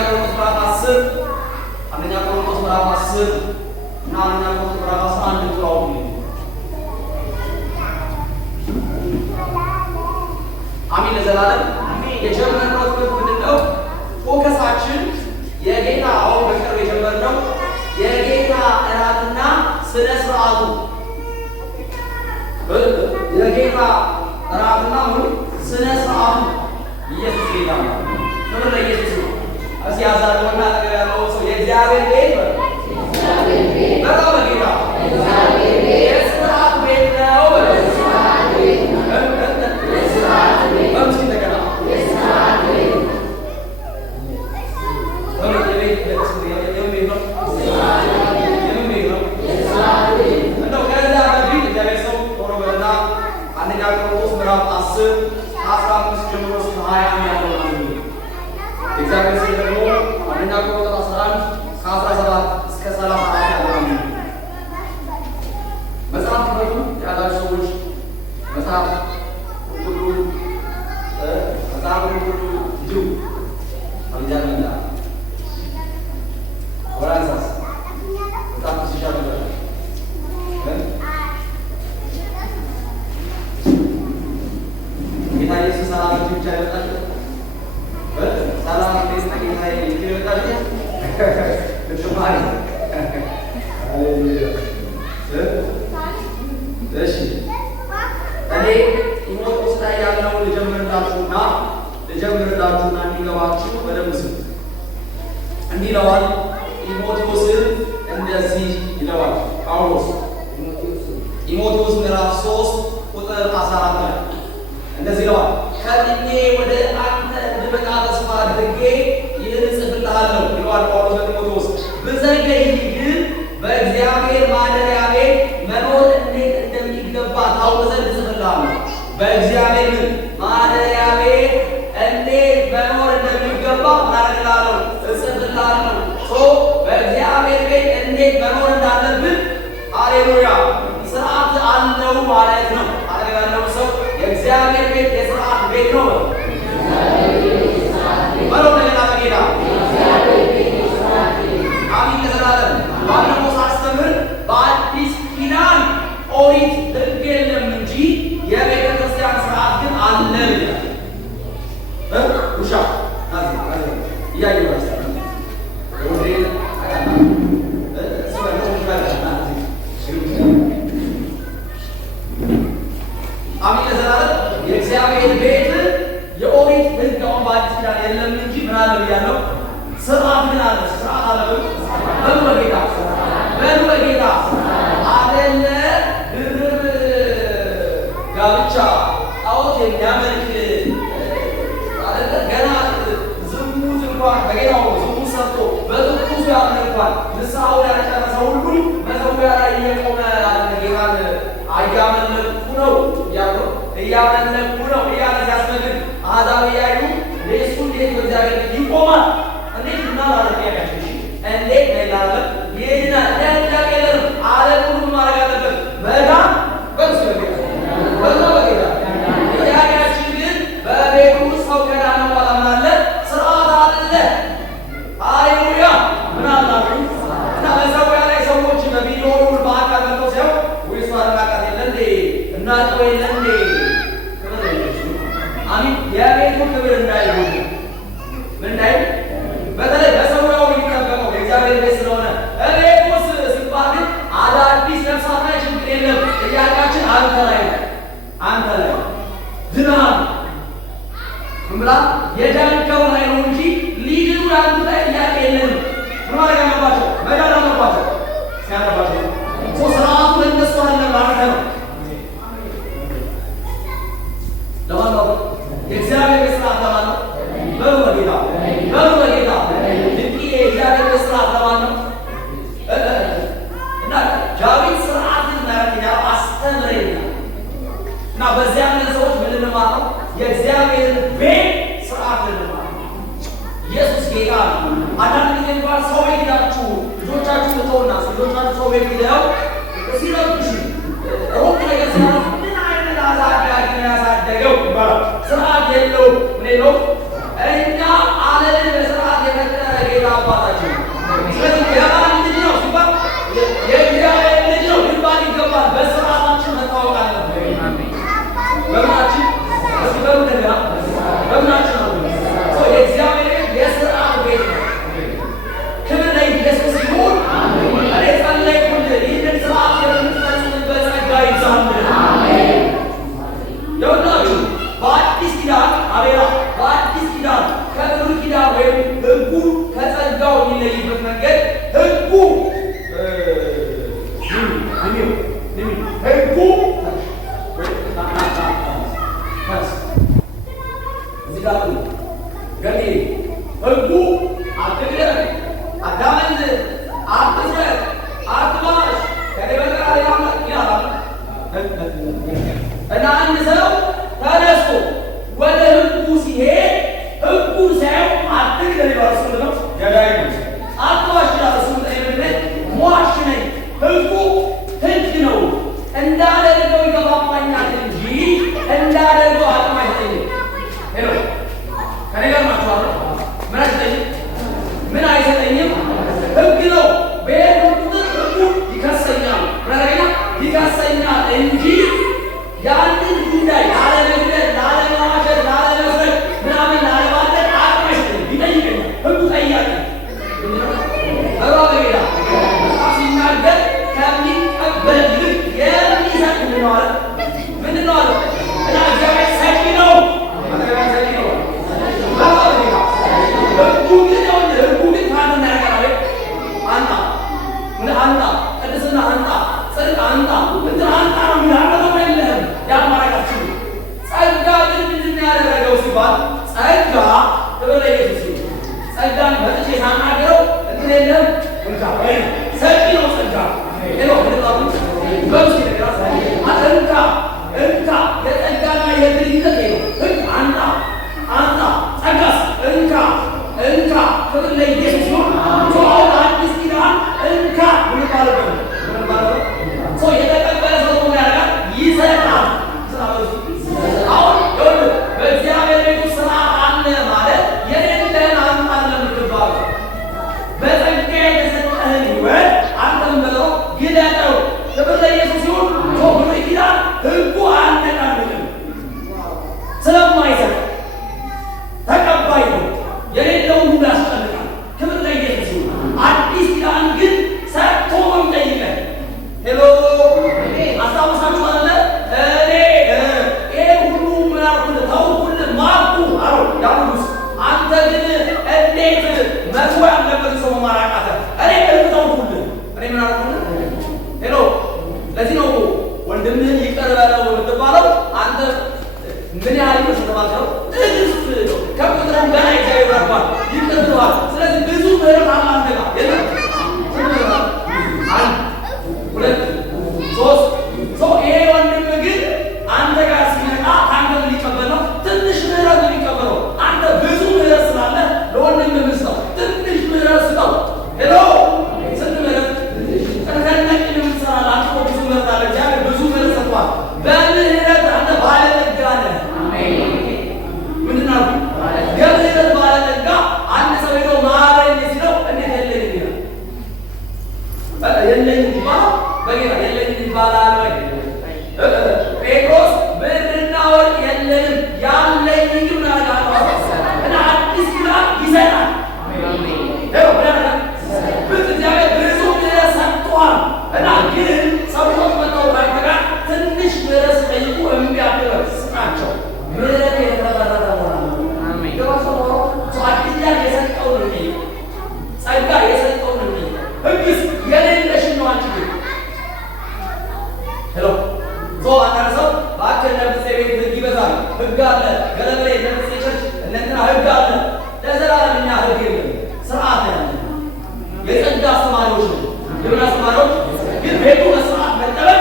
ቆሮንቶስ ምዕራፍ 10 አንደኛ ቆሮንቶስ ምዕራፍ 10 እና አንደኛ ቆሮንቶስ ምዕራፍ 11 ጥራው አሜን ለዘላለም የጀመርነው ትምህርት ምንድነው? ፎከሳችን የጌታ አሁን በቅርብ የጀመርነው የጌታ እራትና ስነ ስርዓቱ የጌታ እራትና ስነ ስርዓቱ ኢየሱስ ጌታ ነው። ክብር ለኢየሱስ ነው። እስኪ ያዛለውና ነገር ያለው ሰው የእግዚአብሔር ቤት በጣም በጌታ የስርዓት ቤት ነው። አንደኛ ቆሮንቶስ ምዕራፍ 10 15 ጀምሮ እስከ 20 ያለው ነው። እግዚአብሔር ሰው ደግሞ አንደኛ ቆሮንቶስ 11 ከ17 እስከ 34 ያለው ነው። መጽሐፍ ሁሉ ያላችሁ ሰዎች መጽሐፍ ሁሉ ይሁ አልጃንና ወራንሳስ በጣም ሲሻለ ጌታ ኢየሱስ ሰላም ብቻ ይወጣል። ሰላም ጌታ ይወጣል። ለተማሪ ሃሌሉያ። እሺ እኔ ጢሞቴዎስ ላይ ያለውን ልጀምርላችሁና እንዲገባችሁ በደንብ ስሙ። እንዲህ ይለዋል ጢሞቴዎስን እንደዚህ ይለዋል ጳውሎስ ጢሞቴዎስ ምዕራፍ 3 ቁጥር 14 ላይ እንደዚህ ይለዋል። ከእኔ ወደ አንተ እንድመጣ ተስፋ አድርጌ ይህን እጽፍልሃለሁ ይለዋል ጳውሎስ ለጢሞቴዎስ። ብዘገይ ግን በእግዚአብሔር ማደሪያ ቤት መኖር እንዴት እንደሚገባ ታውቅ ዘንድ እጽፍልሃለሁ። በእግዚአብሔር ማደሪያ ቤት እንዴት መኖር እንደሚገባ እናደርግልሃለሁ እጽፍልሃለሁ። በእግዚአብሔር ቤት እንዴት መኖር እንዳለብን ሃሌሉያ ስርዓት አለው ማለት ነው። አደረጋለው ሰው የእግዚአብሔር ቤት የስርዓት ቤት ነው በለው እንደገና በጌታ አሜን ለዘላለም። ባለፈው ሳስተምር በአዲስ ኪዳን ኦሪት ሕግ የለም እንጂ የቤተ ክርስቲያን ስርዓት ግን አለ ውሻ እያየ አሜን ለዘላለም። የእግዚአብሔር ቤት የኦሪት ሕግ አሁን በአዲስ ኪዳን የለም እንጂ ምን አለ ብያለሁ? ስርዓት ግን አለ። ስርዓት አለ በሉ በጌታ አደለ። ድርብ ጋብቻ ጣዖት የሚያመልክ አደለ። ገና ዝሙት እንኳን በጌታው ዝሙት ሰርቶ በትኩሱ ያለ እንኳን ንስሐውን ያልጨረሰ ሁሉ መሰዊያ ላይ እየቆመ ጌታን እያመለኩ ነው እያለ ሲያስመልክ አሕዛብ እያዩ እሱ እንዴት በእግዚአብሔር ይቆማል? እንዴት እናላለን? ያጋሽ እንዴት ነይላለን? ይሄድናል ለእግዚአብሔር ዓለም ሁሉ ማድረግ አለበት በጣም በሱ በዛ በጌታ ጥያቄያችን ግን በቤቱ ሰው ከዳነ በኋላ ምን አለ? ስርዓት አለ። ሃሌሉያ ምን አላችሁ? እና መሰዊያ ላይ ሰዎች በቪዲዮ ሁሉ በአካል መጥተው ሲያው ወይስ ማረቃት የለ እንዴ እናጠው የለ እንዴ? አሜን የቤቱ ክብር እንዳይሆን ምን እንዳይሆን በተለይ በሰውያው የሚጠበቀው የእግዚአብሔር ቤት ስለሆነ እቤት ውስጥ ሲባል ግን አዳዲስ ነፍሳት ላይ ችግር የለም። ጥያቄያችን አንተ ላይ ድናል ምላ የዳንከው ላይ ነው እንጂ ሊድኑ ያንተ ላይ ጥያቄ የለንም። ምን ማድረግ አለባቸው? መዳን አለባቸው። ሲያለባቸው ስርዓቱ ለነሱ አለ ማለት ነው። ለማንኛው የእግዚአብሔር ስርዓት ለማን ነው? በሉ በጌታ እንግዲህ የእግዚአብሔር ስርዓት ለማን ነው? እና ዳዊት ስርዓትን ማለት አስተምረኝ እና በዚያ ያለን ሰዎች ምን ልንማር ነው? የእግዚአብሔር ቤት ስርዓት ልንማር ነው። ኢየሱስ ጌታ ነው። አንዳንድ ጊዜ እንኳን ሰው ቤት ሄዳችሁ ልጆቻችሁ ልተውና ልጆቻችሁ ሰው ቤት ሄደው ሲረብሹ ሩቅ ነገር ሲሆን ምን አይነት አሳዳጊ ያሳደገው ይባላል። ስርዓት የለውም። ምን ነው እኛ ዓለምን በስርዓት የፈጠረ ሕጉ አትግደል፣ አታመንዝር፣ አትስረቅ፣ አትዋሽ፣ ከእኔ በቀር ሌላ አምላክ ይላል። እና አንድ ሰው ተነስቶ ወደ ሕጉ ሲሄድ ሕጉን ሳይሆን አትግደል ይባል። እሱ ምንድን ነው? ገዳይ ነው። አትዋሽ ይላል። እሱ ምንድን ነው? ሟች ነኝ። ሕጉ ሕግ ነው። እንዳደርገው ይገፋፋኛል እንጂ እንዳደርገው አቅም አይሰጠኝም። ሄሎ ከኔ ጋር ናችኋል? ምን አይሰጠኝም? ምን አይሰጠኝም? ሕግ ነው። በሄድ ቁጥር ሕጉ ይከሰኛል፣ ይከሰኛል እንጂ ያንን ጉዳይ ላለመግደል፣ ላለመዋሸት፣ ላለመስረቅ ምናምን ላለማድረግ አቅም አይሰጠኝም። ይጠይቀኛል። ሕጉ ጠያቂ ሮቤላ ሲናገር ከሚቀበል ይልቅ የሚሰጥ ምንድን ነው አለ? ምንድን ነው አለ? እና እግዚአብሔር ሰጪ ነው። ሰጪ ነው። ሕጉ ግን ከአንተ ያደርጋል። አንጣ አንጣ፣ ቅድስና አንጣ፣ ጽድቅ አንጣ፣ እንትን አንጣ ነው የሚላለው የለህም። ያማራቃችሁ ጸጋ ግን ምንድን ነው ያደረገው ሲባል ጸጋ ክብር ለኢየሱስ ይሁን። ጸጋን በጥቼ ሳናገረው እንትን የለም እንካ ወይ ሰጪ ነው ጸጋ ሄሎ ምንጣቱ በውስጥ ይነግራል። እንካ የጸጋና የድልነት ነው። ሕግ አንጣ አንጣ፣ ጸጋስ እንካ ክብር ለኢየሱስ ይሁን። አሁን አዲስ ኪዳን እንካ ምንባለበት ሰው የተቀበለ ሰው ሆኖ ያደርጋል፣ ይሰጣል። አሁን ይኸውልህ በእግዚአብሔር ቤቱ ስራ አለ ማለት የሌለህን አንተ ለምትባለው በጸጋ የተሰጠህን ሕይወት አንተም በለው ግለጠው። ክብር ለኢየሱስ ይሁን። ብሉይ ኪዳን ሕጉ አያነቃንቅም ስለማይሰጥ ተቀባይ ነው። የሌለውን ሁሉ ያስጨንቃል። ክብር ለኢየሱስ ይሁን። አዲስ ኪዳን ግን ሰጥቶ ነው የሚጠይቀን። ሄሎ አስታውሳችሁ አለ እኔ ይሄ ሁሉ ምን አልኩልህ? ተውኩልህ፣ ማርኩ አሉ ያሉስ አንተ ግን እንዴት መቶ ያለበት ሰው መማራቃተ እኔ ተውኩልህ። እኔ ምን አልኩልህ? ሄሎ ለዚህ ነው ወንድምህን ይቅር በለው የምትባለው። አንተ ምን ያህል ይቅር ተባልከው እልፍ ነው ከቁጥርም በላይ እግዚአብሔር ያርባል፣ ይቅር ብለዋል። ስለዚህ ብዙ ምህረት አለ አንተ ጋር የለም። አንድ ሁለት ሶስት ሰው ይሄ ወንድም ግን አንተ ጋር ሲመጣ አንተ ሊቀበል ነው። ትንሽ ምህረት ነው የሚቀበለው። አንተ ብዙ ምህረት ስላለ ለወንድም ምስጠው፣ ትንሽ ምህረት ስጠው። ሄሎ ስንት ምህረት ተከነቅ የምትሰራል አንተ ብዙ ምህረት አለ። እግዚአብሔር ብዙ ምህረት ሰጥቷል። በምህረት አንተ ባለጠጋ ነህ። ምንድን ነው የምህረት ባለጠጋ? አንድ ሰው ሄዶ ማረኝ ሲለው እንዴት የለኝም ይላል። የለኝም ይባላል በጌታ የለኝም ይባላል ወይ? ጴጥሮስ ብርና ወርቅ የለንም ያለኝ ግን አደርጋለሁ እና አዲስ ኪዳን ይሰጣል። እግዚአብሔር ብዙ ምህረት ሰጥቷል እና ግን ሰዎች መጥተው ካንተ ጋር ትንሽ ምህረት ጠይቁ እምቢ አትበል፣ ስጣቸው። ምህረት የተመረጠ ሆናል። አዲስ ኪዳን የሰጠውን ነው የሚጠይቀው። ጸጋ የሰጠውን ነው የሚጠይቀው። ሕግስ የሌለሽን ነው አንቺ ግን ሄሎ አንዳንድ ሰው በአክል ነፍሴ ቤት ሕግ ይበዛል፣ ሕግ አለ ገለበሌ ነፍሴ ቸርች እነትና ሕግ አለ። ለዘላለም እኛ ሕግ የለም፣ ስርዓት ያለ የጸጋ አስተማሪዎች ነው። የምን አስተማሪዎች ግን ቤቱ በስርዓት መጠበቅ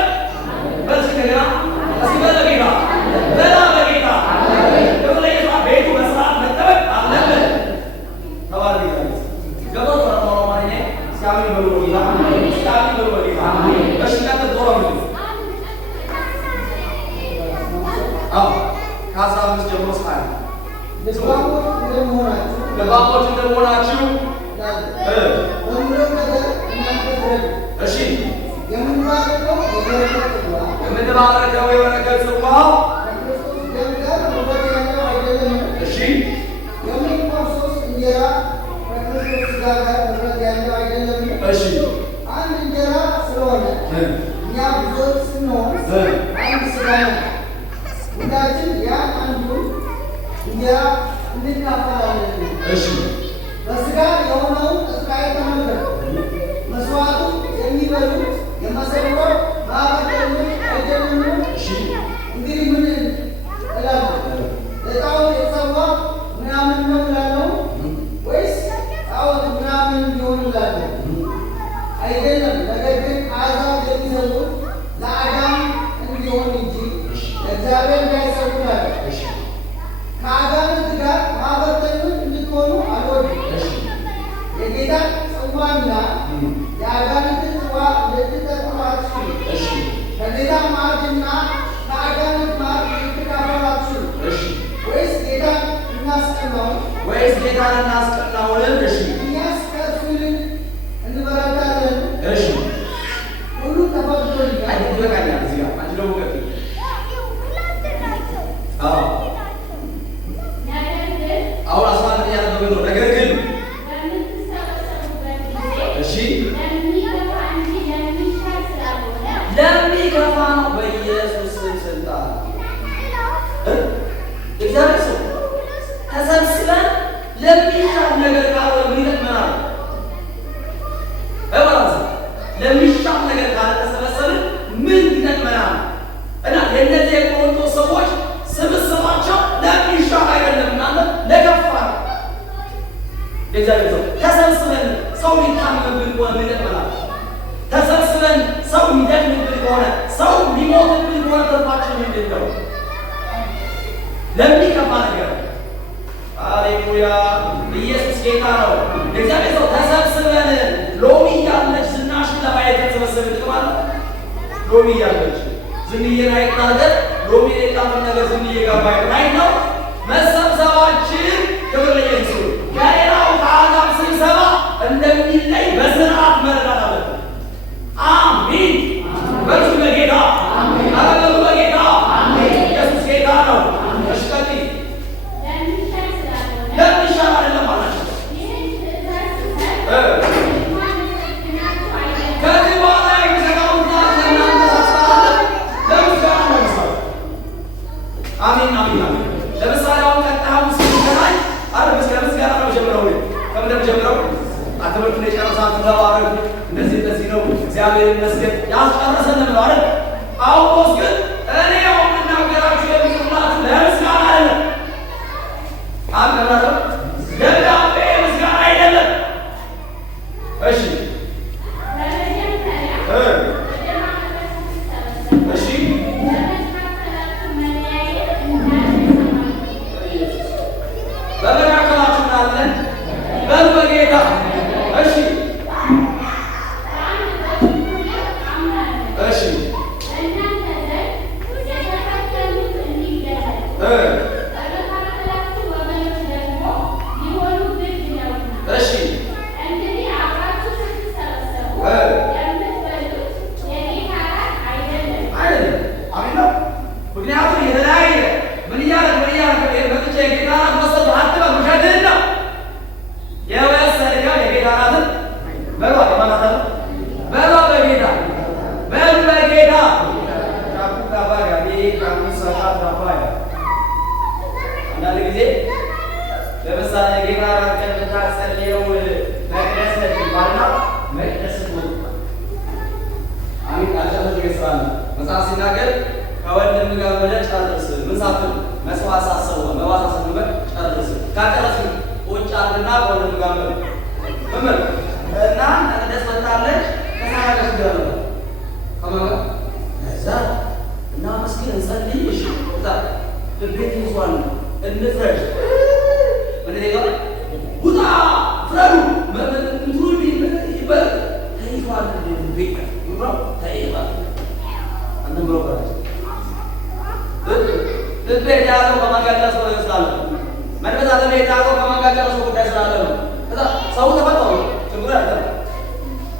በዚህ ገና እስኪ በጌታ በላ በጌታ በጌታ ቤቱ በስርዓት መጠበቅ አለበት። ተባለ ጌታ ገባ ተራማው ማለኔ ሲያሚ በሉ ጌታ ሲያሚ በሉ ጌታ በሽካት ዶሮ ነው ከ15 ጀምሮ እስከ 20 ልባሞች እንደመሆናችሁ እሺ የምንባረከው የበረከት ጽዋ እሺ እሺ አንድ እንጀራ ስለሆነ እኛ ብዙዎች ስንሆን አንድ ስጋ ነው። ሁላችን ያን አንዱን እንጀራ እንካፈላለን። እሺ በስጋ የሆነውን እስራኤል ተመልከቱ። መስዋዕቱ የሚበሉት የመሰዊያው ማዕበል አይደለም። እሺ እንግዲህ ምን እላለሁ? ለጣዖት የተሰዋ ምናምን ነው እላለሁ ጽዋና የአጋንንትን ጽዋ ልትጠጡ አትችሉ። ከጌታ ማዕድና ከአጋንንት ማዕድ ልትካፈሉ አትችሉ። ወይስ ጌታን እናስቀናውን? እኛስ ከእርሱ ይልቅ እንበረታለን? ሁሉ ተፈቅዶልኛል። ነገር ግን ለሚከፋ ነው በኢየሱስ ስልጣን። እግዚአብሔር ሰው ተሰብስበን ለሚሻል ነገር ካልሆነ ምን ይጠቅመናል? ለሚሻል ነገር ካልተሰበሰብን ምን ይጠቅመናል? እና የእነዚህ የቆሮንቶስ ሰዎች ስብስባቸው ለሚሻል አይደለም፣ እናንተ ለከፋ ነው። እግዚአብሔር ሰው ተሰብስበን ሰው ሊታመምብን ከሆነ ምን ይጠቅመናል? ተሰብስበን ሰው የሚደክምብን ከሆነ ሰው ሊሞትብን ከሆነ ተስፋችን ምንድን ነው? ለሚከፋ ነገር። ሃሌሉያ! ኢየሱስ ጌታ ነው። እግዚአብሔር ሰው ተሰብስበን ሎሚ እያለች ዝናሽን ለማየት የተሰበሰብን ጥቅም አለ። ሎሚ እያለች ዝንዬን አይታለን። ሎሚ የሌላትን ነገር ዝንዬ ጋር ማየት ነው መሰብሰባችን። ክብር ለኢየሱስ። ከሌላው ከአሕዛብ ስብሰባ እንደሚለይ በስርዓት መረዳት አለብን። አሜን። በርሱ በጌታ አረገሉ በጌታ ኢየሱስ ጌታ ነው። እሽቀጢ ለሚሻል አይደለም ማለት ነው። ከዚህ በኋላ የሚዘጋውና ከእናንተ ሳስባለን ለምስጋና ነው የሚሰራው። አሜን አሜን አሜን። ለምሳሌ አሁን ቀጣዩ ስንገናኝ ከምስጋና ነው ጀምረው ከምንም ጀምረው ትምህርቱን የጨረሳት ተባረኩ፣ እንደዚህ ነው እግዚአብሔር ይመስገን ያስጨረሰን ነው አይደል? ጳውሎስ ግን እኔ የምናገራችሁ የምስጋናችሁ ለምስጋና አይደለም። አቀራረብ ደብዳቤ ምስጋና አይደለም። እሺ በመካከላችሁ ናለን በጌታ እሺ ምክንያቱም የተለያየ ምን እያደረግ መጥቼ የጌታ ራት መስጠት አትበል፣ ውሸትህን ነው። የወሰድከው የጌታ ራትን በሏ ማለት ነው። በሏ በጌታ በሉ በጌታ አንዳንድ ጊዜ ለምሳሌ የጌታ ራት ቀን የምታጸልየው መቅደስ ባልና መቅደስ አሚን አልጨረሱ ይስራል መጽሐፍ ሲናገር ከወንድም ጋር ብለህ ጨርስ። ምን ሳትል መስዋዕት ሳትሰዋ መባሳ ሳትል ጨርስ። ካጨረስክ ቁጭ አድርግና ከወንድም ጋር ምን እና መቅደስ ወጣለች ከሳራለች ጋር ከማጋ እዛ እና መስኪን እንጸልይ። እሺ እዛ ልቤት ይዟል እንፍረድ ወደ ጋር ውጣ ፍረዱ እንትሩ ይበል ተይዟል ልቤት ይብራው ተይዟል አንተ ብሎ ባላች ልቤ ያለው ከማጋጫ ሰው ይስላል መንፈስ አለ የታለው ከማጋጫ ሰው ጉዳይ ስላለ ነው። ከዛ ሰው ተፈጠሩ ችግር አለ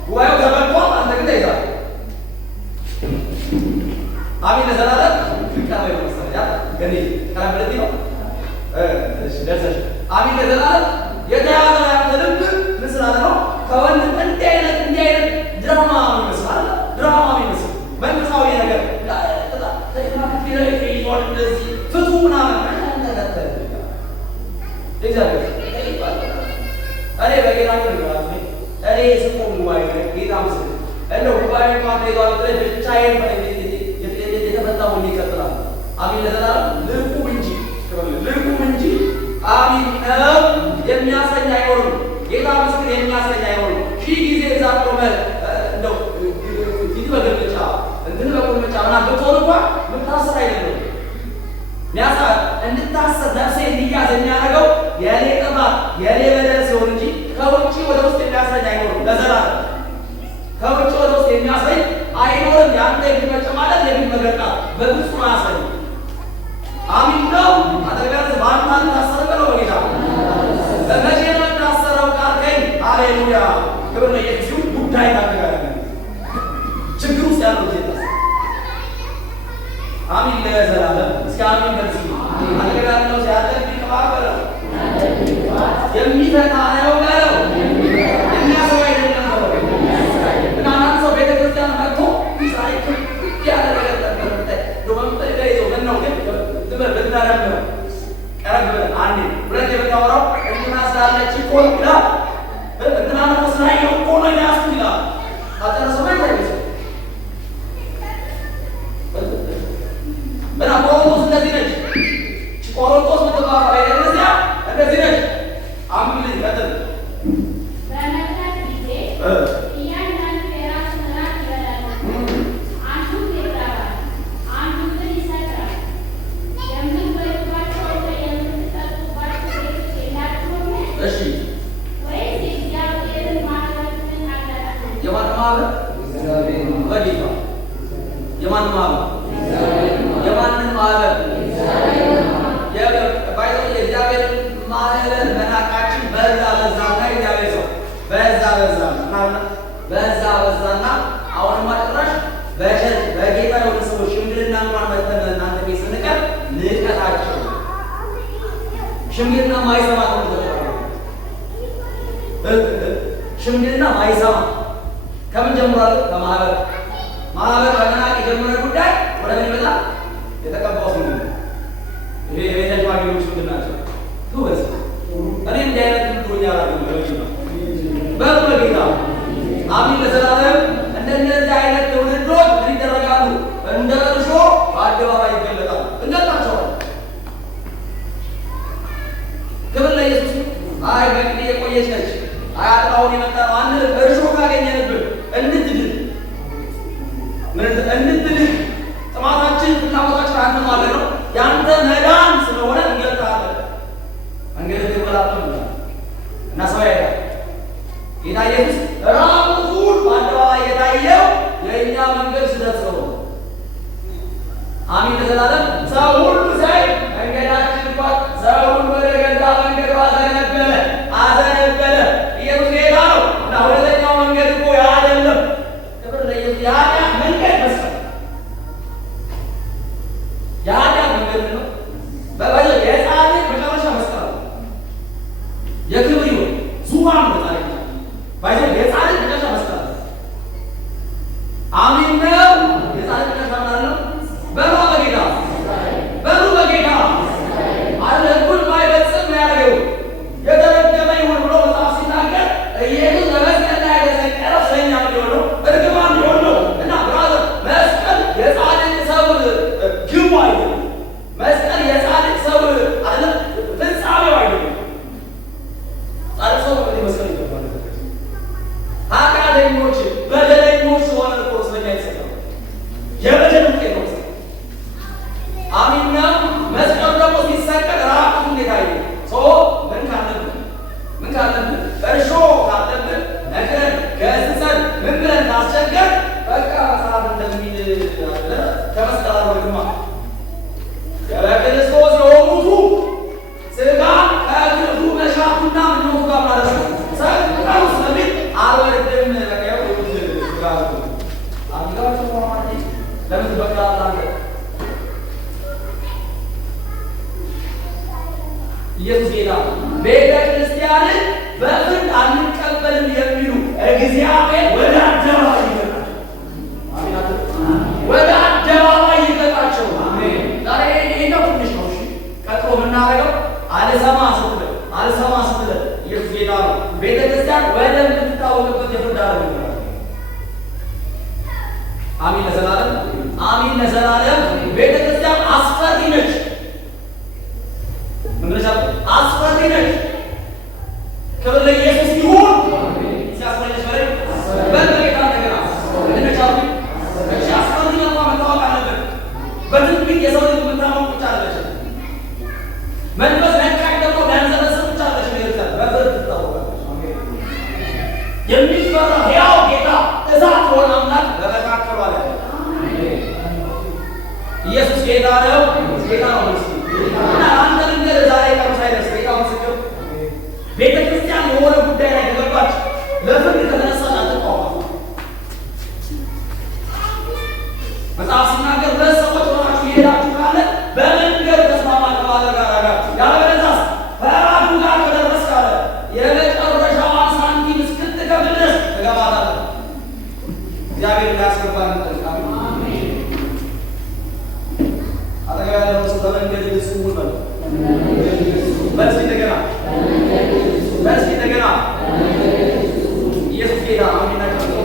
ጉባኤው ተፈጥሯል። አንተ ግን ተይዟል። አሚን ለዘላለም ፍቃድ ነው መሰለኝ ገኒ ካለበት ነው እሺ ደርሰሽ አሚን ለዘላለም የተያዘ ያንተ ልብ ምን ስላለ ነው? ከወንድም እንዲህ አይነት ድራማ ይመስላል። ድራማ ይመስላል መንፈሳዊ ነገር እንደዚህ ፍቱ ምናምን እግዚአብሔር እኔ በጌታ እኔ ስቆም ጉባኤ ጌታ ምስል እንደው ጉባኤ ማድረጓ ብቻዬን የተፈታው ይቀጥላል። አሚን ለዘላለም ልቁም እንጂ አሚን ነው የሚያሰኝ አይኖርም። ጌታ ምስል የሚያሰኝ አይኖርም። ሺህ ጊዜ እዛ ቆመ እንደው ፊት በግልጫ እንትን በቁልምጫ ምናምን ብትሆን እንኳን ምታስር አይደለም ሚያሳ እንድታሰር ነፍሴ እንዲያዝ የሚያደርገው የኔ ጥፋት የኔ በደል ሲሆን እንጂ ከውጭ ወደ ውስጥ የሚያሰኝ አይኖርም። ለዘላለም ከውጭ ወደ ውስጥ የሚያሳይ አይኖርም። ያንተ የሚመጭ ማለት የሚመገጣ በፍጹም አያሳይ። አሚን ነው። አጠቃላይ ባንታን ታሰረው በጌታ በመቼ ነው ታሰረው ካልከኝ፣ ሃሌሉያ ክብር ለኢየሱስ። ጉዳይ ታደርጋለህ ችግር ውስጥ ያለው ጌታ አሚን ለዘላለም። እስኪ አሚን በዚህ አጠቃላይ ነው ሲያደርግ ይቀባበለው የሚፈታ ነው ጋር የሚያሰው አይደለም ነው። እና አንድ ሰው ቤተክርስቲያን መጥቶ ሳይክል ያደረገ ነበር ዶማምጣ ይዞ ነው ግን በትዳራም ነው ቀረብ አንዴ ሁለት የምታወራው እንትና ስላለች እኮ ይላል እንትና ነው ስላየው እኮ ነው ያስብላል። አጠረሰው አይደለም በና ቆሮንቶስ እንደዚህ ነች። ቆሮንቶስ ምትባል ቤተክርስቲያን እንደዚህ ነች። አምን ይቀጥል በመጣት ጊዜ እያንዳንዱ የራሱ ምራት ይበላል። አንዱ ይራባል፣ አንዱ ግን ይሰክራል። የምትበሉባቸው የምትጠጡባቸው ቤቶች የላችሁምን? እሺ ወይስ የእግዚአብሔርን ማኅበርን አላጣችሁም? የማን ማህበር? በጌታ የማን ማህበር? የማንን ማህበር? የእግዚአብሔር ማህበር መናቃችን በዛ በዛና እግዚአብሔር ሰው በዛ በዛና አሁንማ ጭራሽ በቸርች በጌታ የሆኑ ሰዎች ሽምግልና እንኳን መተን እናንተ ቤት ስንቀር ንቀታቸው ሽምግልና ማይሰማ ሽምግልና ማይሰማ ከምን ጀምሯል? ከማህበር በመናቅ የጀመረ ጉዳይ ወደ ምን ይመጣል? የተቀባው ሰው ነው። ይሄ የቤተ ጃግሎች ምንድን ናቸው? ትውበስ እኔ እንዲህ አይነት ምትሆኛ አላገኘ በጌታ አሚን ለዘላለም። እንደነዚህ አይነት ትውልዶች ምን ይደረጋሉ? እንደ እርሾ በአደባባይ ይገለጣሉ። እንገጣቸዋል። ክብር ለኢየሱስ። አይ በእንግዲህ የቆየች ነች። አይ አጥራውን የመጣ ነው አንድ እርሾ ካገኘንብን እንድትድን ጥማታችን ፍላጎታችን አንተ ማለት ነው። ያንተ መዳን ስለሆነ እንገልጣለን። መንገድ ተበላጥቶ እና ሰው ያይታ ጌታ ኢየሱስ ራሱን በአደባባይ የታየው የእኛ መንገድ ስህተት ነው። አሚን ለዘላለም። ሰው ሁሉ ሳይ መንገዳችን እንኳን ሰው ሁሉ ወደ ገዛ መንገዱ አዘነበለ። ኢየሱስ ጌታ ነው እና ሁለተኛው መንገድ እኮ ያ አይደለም። ክብር ለኢየሱስ። የኃጢአት መንገድ መስቀል የኃጢአት መንገድ ነው። በበለ የጻድቅ መጨረሻ መስቀል ነው። የክብር ይሁን ዙፋን ነው። ጻድቅ ባይዘ የጻድቅ መጨረሻ መስቀል ነው። አሚን ነው። የጻድቅ መጨረሻ ማለት ነው። በሩ በጌታ አለ ሁሉ ማይበጽም ያደረገው የተረገመ ይሁን ብሎ መጽሐፍ ሲናገር ኢየሱስ በመስቀል ላይ የተሰቀለው ስለኛ ሊሆን ነው፣ እርግማን ሊሆን ነው። እና ብራዘር መስቀል የጻድቅ ሰው ግቡ አይደለም። መስቀል የጻድቅ ሰው አይደለም፣ ፍጻሜው አይደለም። ጻድቅ ሰው ወደ መስቀል ይገባል። ኃጢአተኞች በደለኞች ሆነ እኮ ስለኛ የተሰቀለው የበደል ውጤት ነው። አሚን ነው። መስቀሉ ደግሞ ሲሰቀል ራቁቱ እንዴት አየ ምን ካለብን እርሾ ካለብን ነግረን ገስጸን ምን ብለን ካስቸገር በቃ መጽሐፍ እንደሚል አለ ከመስቀል አልወርድማ በክርስቶስ የሆኑቱ ሥጋ ከክፉ መሻቱና ምኞቱ ጋር ማለት ነው። ሰቀሉ ስለሚል አልወርድም ለቀየው ጋር አሚጋቸው ማለት ለምን በቃ አላለ ኢየሱስ ጌታ። ቤተ ክርስቲያንን በፍርድ አንቀበልም የሚሉ እግዚአብሔር ወደ አደባባይ ይገጣል። ወደ አደባባይ ይገጣቸው። ዛሬ ይሄኛው ትንሽ ነው። እሺ ቀጥሎ የምናደርገው አልሰማ ስትል ኢየሱስ ጌታ ነው። ቤተ ክርስቲያን ወደምትታወቅበት የፍርድ ዓለም ይገጣል። አሚን ለዘላለም። አሚን ለዘላለም። ቤተ ክርስቲያን አስፈሪ ነች። አስፈሪ ነች። ክብር ለኢየሱስ ይሁን። ሲያስፈልግ በጌታ እንደገና እንደቻሉ እሺ አስፈሪ ነው መታወቅ አለበት። በትንቢት የሰው ልጅ የምታመው ብቻ አለች። መንፈስ ነካኝ ደግሞ ገንዘብ ብቻ አለች። በፍርድ ትታወቃለች። የሚፈራ ሕያው ጌታ እሳት የሆነ አምላክ በመካከሉ አለ። ኢየሱስ ጌታ ነው። ጌታ ነው እና አንተ ልንገር ዛሬ ቀኑ ሳይደርስ ጌታ ምስክር ቤተ ክርስቲያን የሆነ ጉዳይ ላይ ከገባች ለፍርድ ከተነሳች አትቋቋም። መጽሐፍ ሲናገር ሁለት ሰዎች ሆናችሁ የሄዳችሁ ካለ በመንገድ ተስማማ ከማድረግ ጋር አጋችሁ ያለበለዚያስ በራዱ ጋር ከደረስክ አለ የመጨረሻዋን ሳንቲም እስክትከፍል ድረስ ትገባታለህ። እግዚአብሔር እንዳያስገባን እንጠይቃለን። አጠገብ ያለው ሰው በመንገድ ልስሙን ነው። በዚህ እንደገና ኢየሱስ ጌታ ነው የሚናገረው።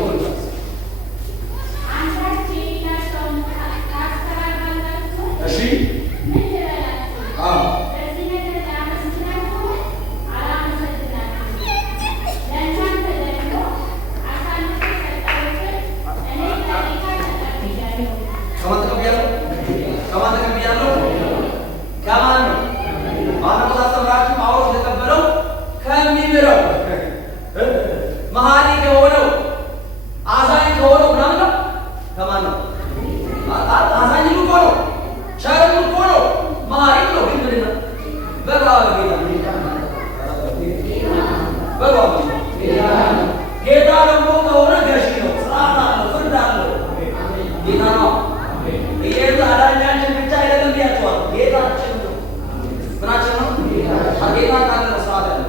እሺ መሐሪ ከሆነው አዛኝ ከሆነው ምናምን ነው። ከማን ነው? አዛኝ እኮ ነው፣ ቸርም እኮ ነው፣ መሐሪ ነው። ግን ምንድን ነው? ጌታ ደግሞ ከሆነ ገዢ ነው፣ ስርዓት አለው፣ ፍርድ አለው። ጌታ ነው። ኢየሱስ አዳኛችን ብቻ አይደለም ብያቸዋል። ጌታችን ነው። ምናችን ነው? ጌታ ካለ ነው ስርዓት ያለው።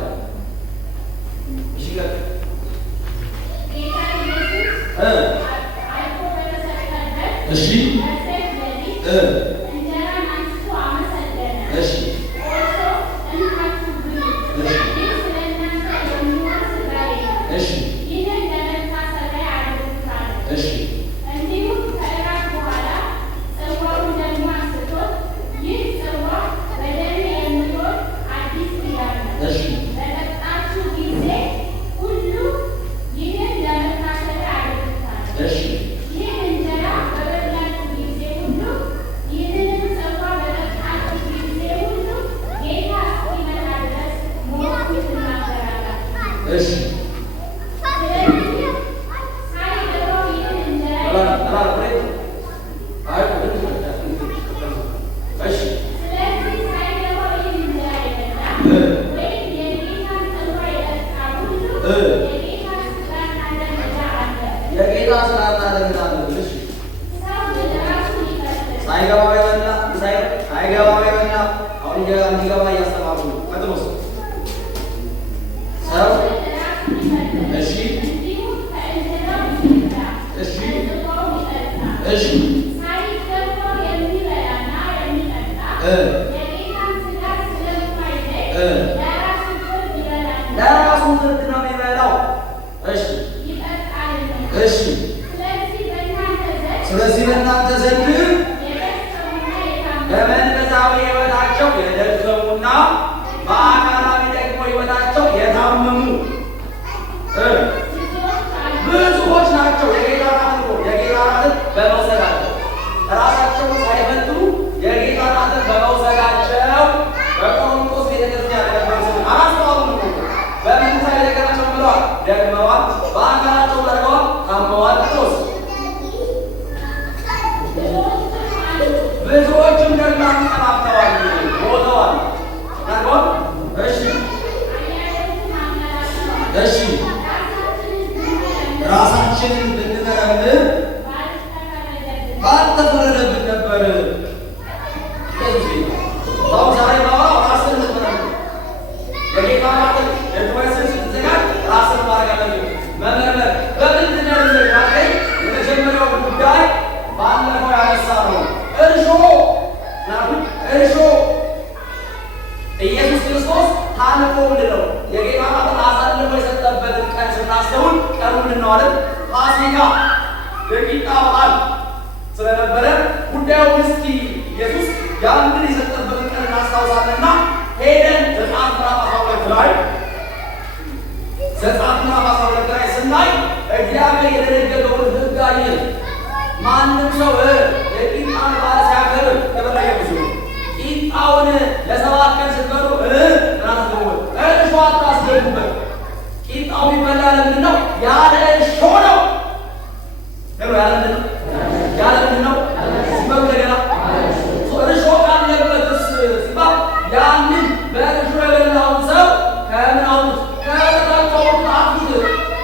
እሺ ስለዚህ በእናንተ ዘንድ በመንፈሳዊ ሕይወታቸው የደከሙና በአካላዊ ደግሞ ሕይወታቸው የታመሙ ብዙዎች ናቸው። የጌታ ራትን በመውሰዳቸው ራሳቸውን ሳይፈትኑ የጌታ ራትን በመውሰዳቸው በቆሮንቶስ ቤተክርስቲያን ያለበሱ አላስተዋሉም እኮ በመንፈሳዊ ነገራቸው ብለዋል፣ ደክመዋል፣ በአካላቸው ደርገዋል፣ ታመዋል። ቶስ ብዙዎችም ደግሞ አንቀላፍተዋል፣ ሞተዋል። ናቆም እሺ ራሳችንን ብንመረምር ባልተፈረደብን ነበር። ዛሬ ባወራው ራስን ምትመረምር በጌታ ማለት የተወሰነ ስትዘጋጅ ራስን ማድረግ አለብን። መመርመር በምንድን ነው ያልከኝ? የመጀመሪያው ጉዳይ ባለፈው ያነሳ ነው። እርሾ ኢየሱስ ክርስቶስ ታልፎ ምንድነው የጌታ ራትን አሳልፎ የሰጠበትን ቀን ስናስተውል ቀኑ ምንድነው አለ? ፋሲካ የቂጣ በዓል ስለነበረ ጉዳዩ እስኪ ኢየሱስ ያንን የሰጠበትን ቀን እናስታውሳለንና ሄደን ዘጸአት ምዕራፍ 12 ላይ ስናይ እግዚአብሔር የደነገገውን ሕግ አየን። ማንም ሰው የቂጣን በዓል ሲያከብር የበለጠ ብዙ ቂጣውን ለ7 ቀን ስትበሉ ምናምን እርሾ አታስገቡበት። ቂጣው ቂጣው የሚበላ ለምንድን ነው? ያለ እርሾ ነው። ያለ ምንድን ነው? ያለ ምንድን ነው? ሲበሉ እንደገና እርሾ ካለበትስ ሲባል ያንን በእርሾ የበላውን ሰው ከምን አውጡት? ከተጠቀሙት አፉት፣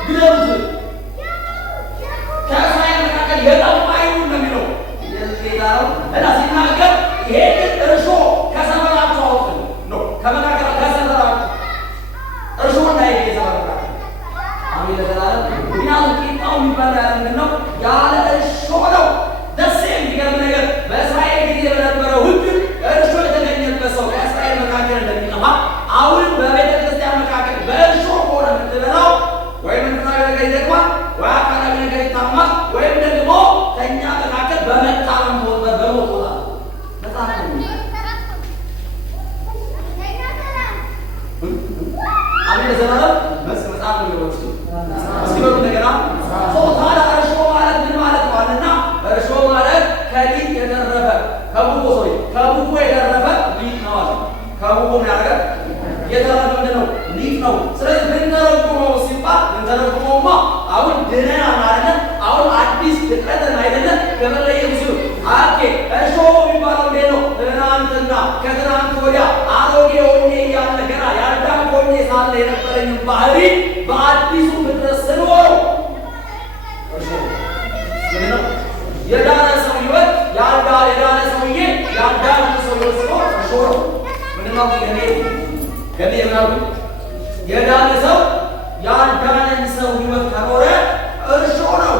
ግደሉት። ከእስራኤል መካከል የጠፋ ይሁን ነው የሚለው ጌታ ነው እና ሲናገር ይሄንን እርሾ ከሰፈራችሁ አውጡ ነው። ከመካከል ከሰፈራችሁ እርሾ እንዳይገኝ የሰፈራችሁ አሜን ለዘላለም። ምክንያቱም ቂጣው የሚበላ ያለ ምንድን ነው? ያለ እርሾ ነው። ደስ የሚገርም ነገር በእስራኤል ጊዜ በነበረው ሕግ እርሾ የተገኘበት ሰው ከእስራኤል መካከል እንደሚጠፋ አሁንም በቤተ ክርስቲያን መካከል በእርሾ ከሆነ የምትበላው ወይም መንፈሳዊ ነገር ይደግማል፣ ወይ አካላዊ ነገር ይታማል፣ ወይም ደግሞ ከእኛ መካከል በመታመም በሞት ወጣ መጽሐፍ ነው። አሜን ለዘላለም። መጽሐፍ ነው የሚወስዱ እስኪ በሉ እንደገና ታዲያ እርሾ ማለት ምን ማለት ነው አለና እርሾ ማለት ከሊጥ የተረፈ ከቡኮ የተረፈ ሊጥ ነው አለ። ከቡኮ ምን ያደረገ የተረፈ ምንድን ነው? ሊጥ ነው። ስለዚህ ብንተረጉመው ሲባል ብንተረጉመውማ አሁን ድነናል አይደለ? አሁን አዲስ ፍጥረትን አይደለ? ገበለየ ብዙ አኬ እርሾ የሚባለው እንዴት ነው? ትናንትና ከትናንት ወዲያ አሮጌ ሆኜ እያለ ገና የአዳም ሆኜ ሳለ የነበረኝ ባህሪ በአዲሱ ፍጥረት ስኖረው እርሾ ምንድን ነው? የዳነ ሰው ሕይወት የዳነ ሰውዬ የአዳም ሰው ሕይወት ሲኖር እርሾ ነው። ምንድን ነው? ገኔ ምናሉ የዳነ ሰው የአዳነን ሰው ሕይወት ከኖረ እርሾ ነው።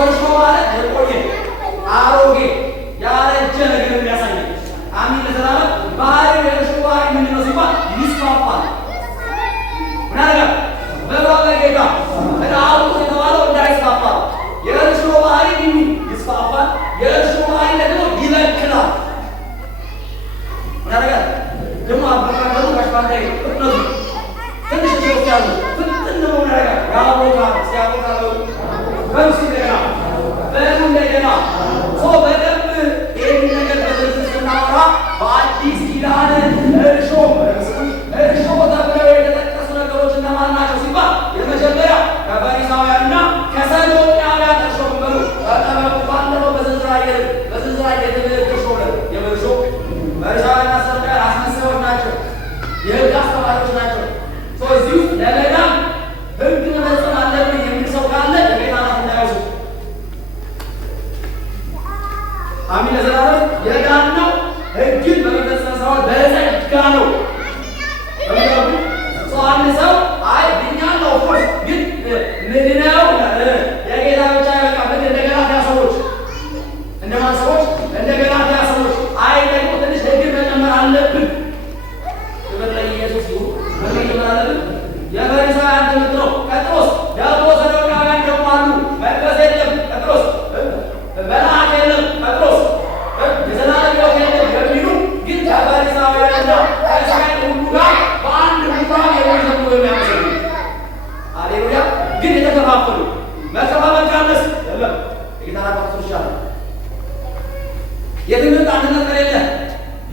እርሾ ማለት የቆየ አሮጌ ያረጀ ነገር የሚያሳይ አሚን ለዘላለም። ባህሪው የእርሾ ባህሪ ምንድን ነው ሲባል ይስፋፋል። ምን ያደርጋል? በጌታ አውጡ የተባለው እንዳይስፋፋ የእርሾ ባህሪ ይስፋፋል። የእርሾ ባህሪ ደግሞ ይበክላል። ምን ያደርጋል? ደግሞ አበቃቀሉ ከሽፋንዳይ ፍጥነቱ ትንሽ ሰዎች ያሉ ፍጥን ነው ያደርጋል። ያቦታል ሲያቦታ በምስ እንደገና እንደገና በደንብ ይህን ነገር በዝርዝር ስናወራ በአዲስ ኪዳን እርሾ ተብለው የተጠቀሱ ነገሮች እነማን ናቸው ሲባል የመጀመሪያ ከፈሪሳውያንና ከሰዶምያውያን እርሾ በሉ ተጠበቁ። ባለፈው በዝርዝር እርሾ የእርሾ ፈሪሳውያንና ሰዶምያውያን አስመሳዮች ናቸው፣ የሕግ አስተማሪዎች ናቸው። እዚህ ውስጥ ለመዳን ሕግ መፈጸም አለብኝ የሚል ሰው ካለ የጌታ ናት እንዳይወስዱ አሚን ለዘላለም። የዳነው ሕግን በመፈጸም ሳይሆን በጸጋ ነው። አንድ ሰው አይ ድኛለሁ ኦፍኮርስ ግን ምንድነው የጌታ ብቻ ያበቃ ምን እንደ ገላትያ ሰዎች እንደማን ሰዎች እንደ ገላትያ ሰዎች አይ ደግሞ ትንሽ ሕግን መጨመር አለብን። ክብር ለኢየሱስ ይሁን። ምን መጨመር አለብን? የፈሪሳውያን ትምህርት ነው። ቀጥሎስ ደግሞ ሰዶምያውያን ደግሞ አሉ። መቅደስ የለም ቀጥሎስ፣ መልአክ የለም ቀጥሎስ፣ የዘላለም ሕይወት የለም የሚሉ ግን ከፈሪሳውያንና ከእስራኤል ሁሉ ጋር በአንድ ምኩራብ የሚዘምሩ የሚያመሰግኑ ሃሌሉያ። ግን የተከፋፈሉ መከፋፈል ካለስ የለም የጌታ ፓስተር ይሻላል። የትምህርት አንድነት ከሌለ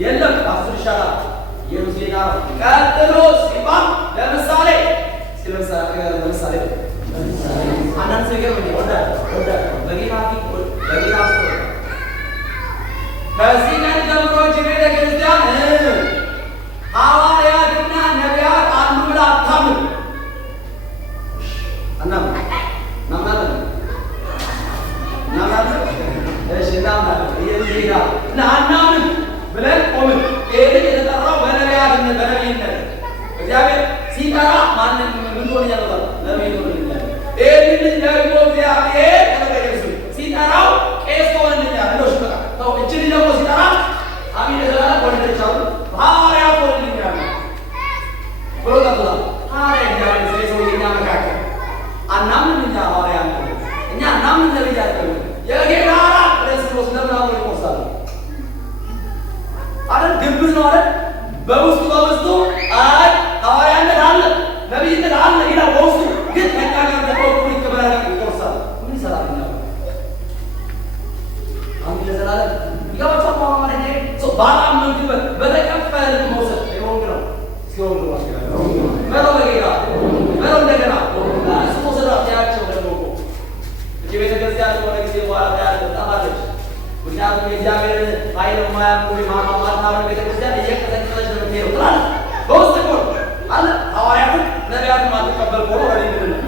የለም ፓስተር ይሻላል። ኢየሱስ ጌታ ነው። ቀጥሎ ሲባል ለምሳሌ አንዳንድ ነገር ወደ በጌታ ፊት ከዚህ ቀን ጀምሮ ቤተ ክርስቲያን ሐዋርያትና ነቢያት አሉ ብላ አታምን። እናምናለን። አናምንም ብለን ቆምን። ይህ የተጠራው በነቢያትነት በነቢይነት እግዚአብሔር ሲጠራ ማንም ምንሆን ያለታል ነቢይ ሆንልኛል። ይህን ልጅ ደግሞ እግዚአብሔር ተመቀየሱ ሲጠራው ቄስ ሆንልኛል። እንደው ሽበቃ ተው እችል ደግሞ ሲጠራ አሚን ለዘላለም ወልደቻሉ ሐዋርያ ሆንልኛል ብሎ ጠጥቷል። ሐዋርያ እግዚአብሔር ስለ ሰው የኛ መካከል አናምንም። እኛ ሐዋርያ እኛ አናምንም። ነቢይ ያለው የጌታ ራት ክርስቶስ ለምናምን ይቆርሳል አይደል? ግብዝ ነው አይደል? በውስጡ አይ ሐዋርያነት አለ ነቢይነት አለ ይላል በውስጡ ግን ከእኛ ጋር ተቆርጦ ይከበራል ይቆርሳል። ምን ይሰራል? አሁን ለዘላለም ይገባቸው ማለት ነው። ባላመንኩበት በተከፈለ መውሰድ የሆንክ ነው ሲሆን ነው ማማማታ ቤተክርስቲያን እየቀሰቀሰች ነው የምትሄደው ትላለች። በውስጥ እኮ አለ ሐዋርያትን ነቢያትን ማትቀበል ከሆነ ወደ ምንድን ነው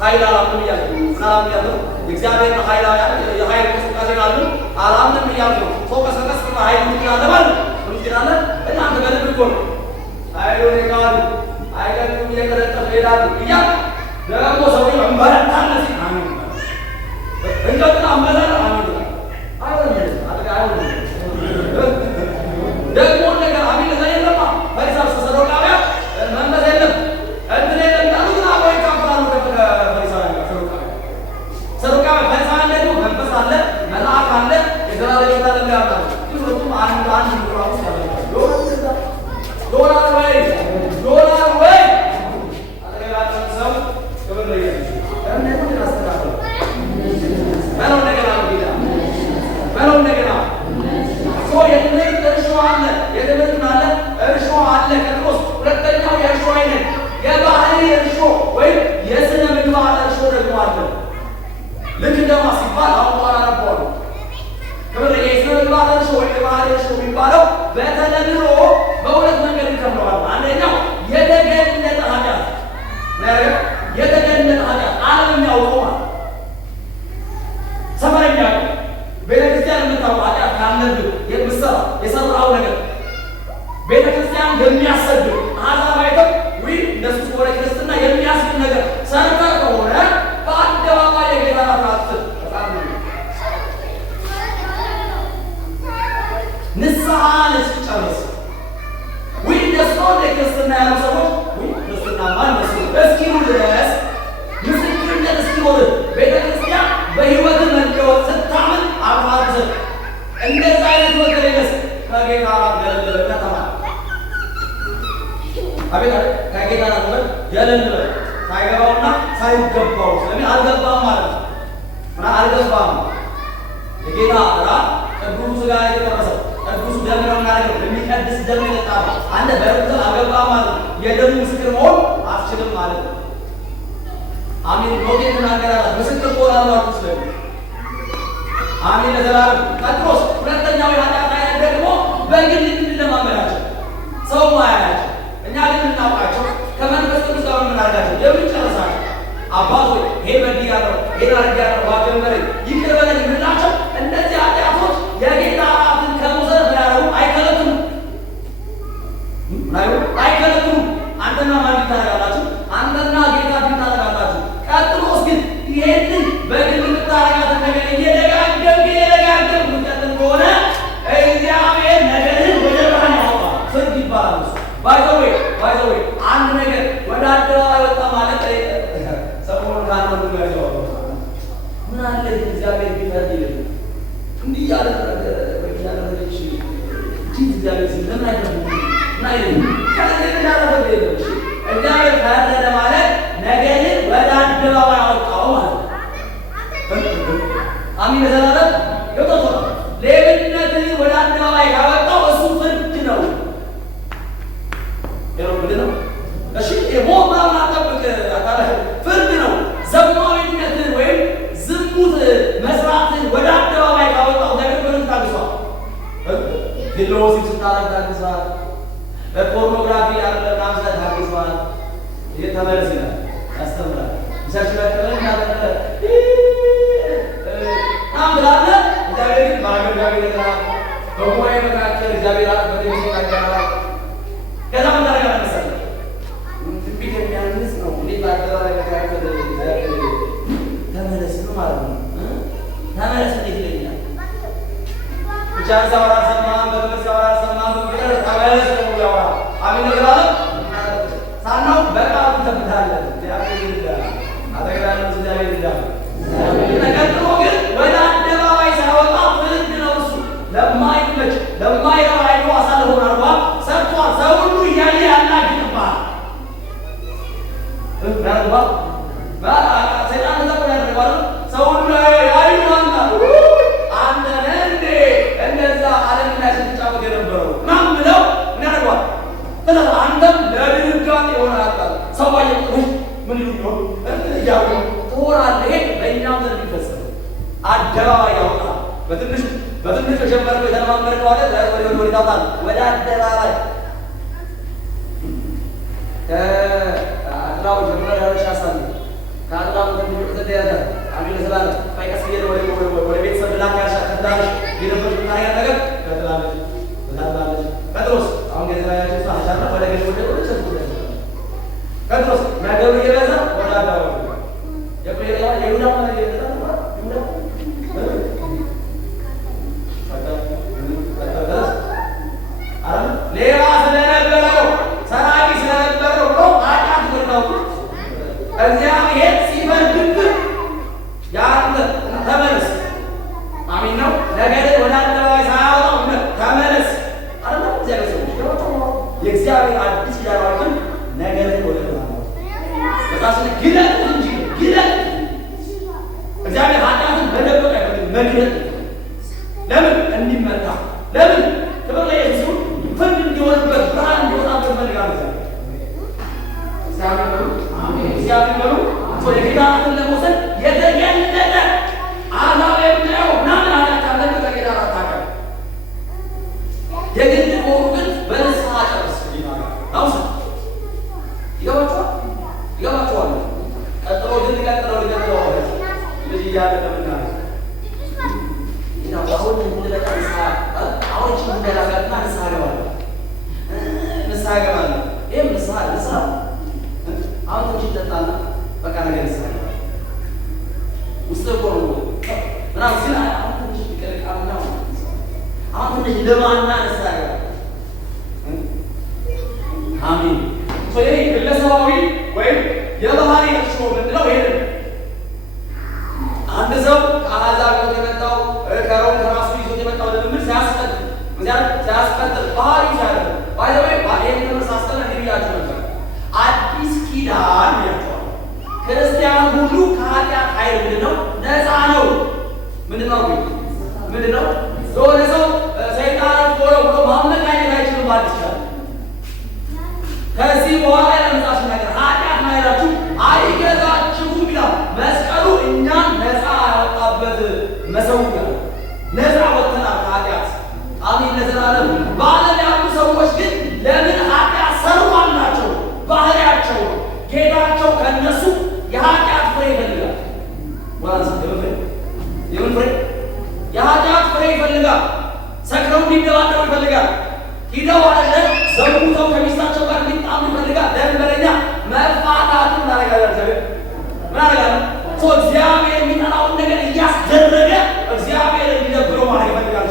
ኃይል አላምንም እያለ ምናምን እያለ የእግዚአብሔርን ኃይል የኃይል እንቅስቃሴ አሉ አላምንም እያለ ነው። ሰው ቀሰቀስ ኃይል ምትናለ ማለት ምትናለ እናንተ በልብ እኮ ነው ኃይሉን ይቃሉ አይቀጥም እየተለጠፈ ይሄዳሉ እያለ ደግሞ ሰው እንበረታለ ሲል አሜን እንቀጥል አንበዛለ አሜን ደግሞ ነገር አሚን ለዛ የለማ ፈሪሳውያን ሰዱቃውያን መንፈስ የለም እንትን የለም ያሉት አብረው ይካፈላሉ ከፈሪሳውያን ጋር። ሰዱቃውያን ፈሪሳውያን ደግሞ መንፈስ አለ፣ መልአክ አለ፣ የዘላለም ሕይወት አለ ያምናሉ። ሁለቱም አንድ ፕሮግራም ውስጥ ያደርጋሉ። ዶላር ወይ አጠገባችን ሰው ክብር ለኢየሱስ እምነቱን ያስተካክሉ በለው ነገር አለ ጌታ በለው ነገር አለ የትምህርት እርሾ አለ፣ የትምህርት አለ እርሾ አለ። ከጥሮስ ሁለተኛው የእርሾ አይነት የባህሪ እርሾ ወይም የስነ ምግባር እርሾ ደግሞ አለ። ልክ እንደማ ሲባል አሁን በኋላ ነበሩ ክብር የስነ ምግባር እርሾ ወይም የባህሪ እርሾ የሚባለው በተለምዶ በሁለት መንገድ ይከፍለዋል። አንደኛው የተገለጠ ኃጢአት የተገለጠ ኃጢአት ዓለም የሚያውቀው ማለት ሰፈር የሚያውቀው ቤተክርስቲያን የምታውቀው ኃጢአት ካለብህ የምትሰራው የሰራው ነገር ቤተክርስቲያን የሚያሰድብ አሕዛብ አይተው ወይ እነሱ ወደ ክርስትና የሚያስብ ነገር ሰርተህ ከሆነ በአደባባይ የጌታ ራት በጣም ንስሐ ልትጨርስ ወይ እነሱ ወደ ክርስትና ያሉ ሰዎች ወይ ክርስትና ማን ነሱ እስኪሉ ድረስ ምስክርነት እስኪኖር ቤተክርስቲያን በሕይወት መለወጥ ስታምን አብራዘ እንደዛ አይነት ወገን ይመስ ከጌታ ገለልበና ተማር አቤት ከጌታ ጋር ገለልበ ሳይገባውና ሳይገባው ስለምን አልገባም ማለት ነው እና አልገባም የጌታ ራት ቅዱስ ሥጋ የተቀረሰው ቅዱስ ደም ነው ማለት የሚቀድስ ደም ይጠጣል አንተ በሩት አልገባም ማለት ነው የደም ምስክር መሆን አትችልም ማለት ነው አሜን ሎቴ ተናገራላ ምስክር ሆናላችሁ ስለምን አሜን ለዘላለም ጴጥሮስ ሁለተኛው የኃጢአት አይነት ደግሞ በግል እንለማመዳቸው ሰው ማያያቸው እኛ ግን እናውቃቸው ከመንፈስ ቅዱስ ጋር የምናደርጋቸው የምንጨርሳቸው አባት ሆይ ይሄ በድያለሁ ይሄን አድርጌያለሁ እባክህ በለኝ ይቅር በለኝ የምንላቸው እነዚህ ኃጢአቶች የጌታ እራትን ከመውሰድ ምናያረጉ አይከለክሉም አይከለክሉም አንተና ማን ታደርጋላችሁ አንተና ጌታ ታደርጋላችሁ ጴጥሮስ ግን ይሄንን በግል የምታደርጋትን ነገር እየደጋገም የምትቀጥል ከሆነ እግዚአብሔር ነገርህን ወደ ብርሃን ያወጣል ፍርድ ይባላል ባይዘዌ አንድ ነገር ወደ አደባባይ ወጣ ማለት ሰሞኑን ከአንዱ ጋር ያወጣ ምን አለ እግዚአብሔር ቢፈርድ ይል እንዲህ ያደረገ ያደረገች እግዚአብሔር ሲል ለምን አይደለም እግዚአብሔር ፈረደ ማለት ነገርን ወደ አደባባይ አወጣው ማለት አሚን ለዘላለም ይወጣ ሌብነትን ወደ አደባባይ ካወጣው እሱ ፍርድ ነው ነው እሺ የሞባውን አጠብቅ ፍርድ ነው ዘማዊነትን ወይም ዝሙት መስራትን ወደ አደባባይ ካወጣው ነገር ምን ታግሷል ግሎሲ ስታረግ ታግሷል በፖርኖግራፊ ያለ ማምሳት ታግሷል የተመለስ ይላል ያስተምራል ይሳችላል እናንተ አምላክ እግዚአብሔር ባገዳዊ ነገር በሞይ መካከል እግዚአብሔር አጥበደ ይናገራል ከዛ ምን ታደርጋለህ መሰለህ ትንቢት የሚያንስ ነው እንዴት አደረገ መካከል እግዚአብሔር ተመለስ ነው ማለት ነው ተመለስ እንዴት ይለኛል ብቻ ሳወራ ሰማን በመስ ሳወራ ሰማን ብቻ ተመለስ ነው ያወራ አሜን ይላል ሳናው በቃሉ ተብታለን እግዚአብሔር ይላል አጠገባችን እግዚአብሔር ይላል ተቀጥሎ ግን ወደ አደባባይ ሳይወጣ ፍርድ ነው እሱ ለማይመች ለማይረባ አይቶ አሳልፎን አርባ ሰርቷል ሰው ሁሉ እያየ ያናግጥባል ሰይጣን ተጠቅሞ ያደርገዋል ሰው ሁሉ ያዩ አንተ ነህ እንዴ እንደዛ ዓለም ላይ ስትጫወት የነበረው ምናምን ብለው እናደርገዋል ስለዚህ አንተም ለድንጋጤ ይሆናል ሰው ባየቁ ምን ይሆን እያሉ ትሆናለህ። ይሄ በእኛም ዘንድ ይፈጸም አደባባይ ያወጣል። በትንሹ በትንሹ የጀመርነው የተለማመድነው አለ ወደ ታውጣል ወደ አደባባይ ከአጥራው ጀምረን ያሻሳል ከአጥራው ትንሽ ያዘ አሚል ስላለ ፈይቀስ ወደ ቤተሰብ ላክ ያሻከታለሽ የነበረው ነገር ከተላለች ተላላለች ከድሮስ አሁን ገዘራያችሁ ሳቻና ወደ ወደ ከድሮስ ነገሩ እየበዛ ወደ አደባባይ የይሁዳ ማለት ሌባ ስለነበረው ሰራቂ ስለነበረው ነው ኃጢአት ነው። እግዚአብሔር ሲፈርድብህ ያንተ ተመለስ። አሜን ነው። ነገር ወደ አደባባይ ሳያወጣው ተመለስ አለ እግዚአብሔር ሰው የእግዚአብሔር አዲስ ዳራችን ነገር ወደ ነው በታስነ ግለት እንጂ ግለት እግዚአብሔር ኃጢአትን በደበቀ መግለጥ ለምን እንዲመታ ለምን ክብር ለኢየሱስ ፍርድ እንዲወርድበት ብርሃን እንዲወጣበት ፈልጋል እግዚአብሔር ነው። አሜን እግዚአብሔር ነው። የጌታን ለመውሰድ የተገለጠ አላው የምናየው ምናምን አላቃለ ከጌታ አታቀ የግድ ሆኖ ግን በንስሐ ጨርስ አውሳ ይገባችኋል። ቀጥሎ ግን ቀጥሎ ልጅ እያለ ለምናለ አሁን እንደበቃ አሁን እቺ እንደላጋትና ንስሐ ገባለሁ ይህም ንስሐ አሁን ትንሽ ይጠጣና በቃ ነገር ንስሐ ገባለሁ ውስጥ እኮ ነው ምናምን ሲል አሁን ትንሽ ይቀርቃልና አሁን ትንሽ ልማና ንስሐ ገባለሁ። አሜን። ይህ ግለሰባዊ ወይም የባህሪ ነች ነው ምንድነው? ይሄ አንድ ሰው ከአሕዛብ የመጣው ከሮም ከራሱ ይዞት የመጣው ልምምድ ሲያስቀጥል ባህሪ ሲያደርግ ባይዘወይ ይህን ተመሳሰለ እንዲያቸው ነበር። አዲስ ኪዳን ያቸዋል። ክርስቲያን ሁሉ ከኃጢአት ኃይል ምንድነው? ነፃ ነው። ምንድነው? ምንድነው? የሆነ ሰው ሰይጣን ሆነ ብሎ ማመካኘት አይችልም። አዲስ ኪዳን ከዚህ በኋላ ለምሳሌ ነገር ኃጢአት ማይራችሁ አይገዛችሁም ይላል መስቀሉ። እኛን ነፃ ያወጣበት መሰዊያ ነፃ ወጥተናል ከኃጢአት። አሜን ለዘላለም። በዓለም ያሉ ሰዎች ግን ለምን ኃጢአት ሰሩ አላቸው። ባህሪያቸው ጌታቸው ከነሱ የኃጢአት ፍሬ ይፈልጋል። ዋንስ የምን ፍሬ? የኃጢአት ፍሬ ይፈልጋል። ሰክረው እንዲደባደቡ ይፈልጋል። ሂደው አለ ዘሙተው ከሚስታቸው ጋር እንዲጣሉ ይፈልጋል። ለምበለኛ መፋታቱን እናደርጋለን። ምናደርጋለን? እግዚአብሔር የሚጠላውን ነገር እያስደረገ እግዚአብሔር እንዲደብረው ማለት ይፈልጋል።